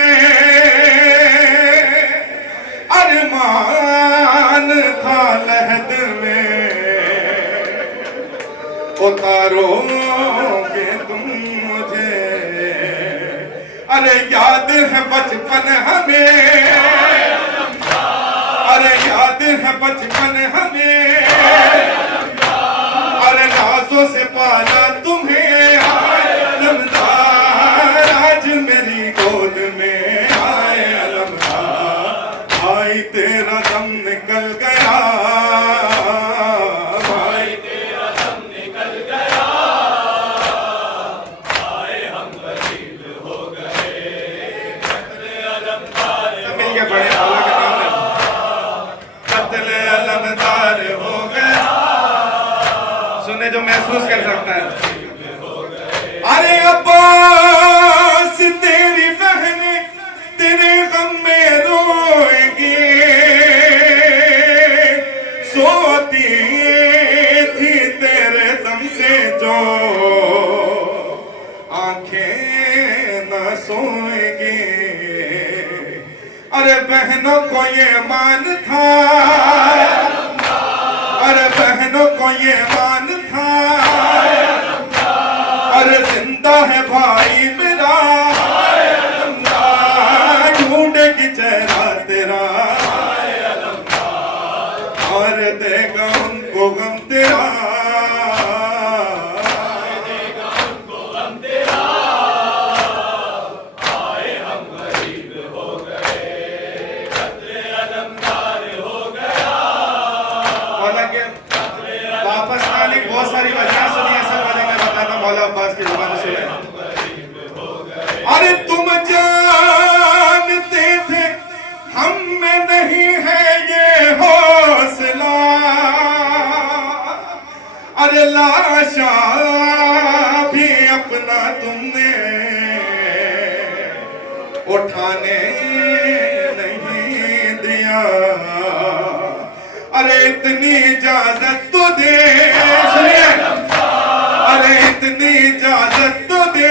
ارمان تھا لحد میں اتارو کہ تم مجھے ارے یاد ہے بچپن ہمیں ارے یاد ہے بچپن ہمیں ارے نازوں سے پالا تمہیں آئے علمدار آج میری گود میں آئے علمدار بھائی تیرا دم نکل گیا بھائی تیرا دم نکل گیا آئے ہم غریب ہو گئے قتل علمدار مل کے بڑے والا کا نام ہے قتل علمدار ہو گیا سننے جو محسوس کر سکتا ہے ارے عباس تیری بہنیں تیرے غم میں روئے گی سوتی تھی تیرے دم سے جو آنکھیں نہ سوئے گی ارے بہنوں کو یہ مان تھا ارے بہنوں کو یہ مان تھا ارے زندہ ہے بھائی میرا ڈھونڈے گی چہرہ تیرا اور دے گا ان کو غم تیرا آئے ہم غریب ہو گئے قتل علمدار ہو گیا حالانکہ واپس آنے کی بہت ساری وجہ سنی اصل وجہ میں بتاتا مولا عباس کی زبان سنے ارے تم جانتے تھے ہم میں نہیں ہے یہ حوصلہ ارے لاشا بھی اپنا تم نے اٹھانے نہیں دیا ارے اتنی اجازت تو دے سنیے ارے اتنی اجازت تو دے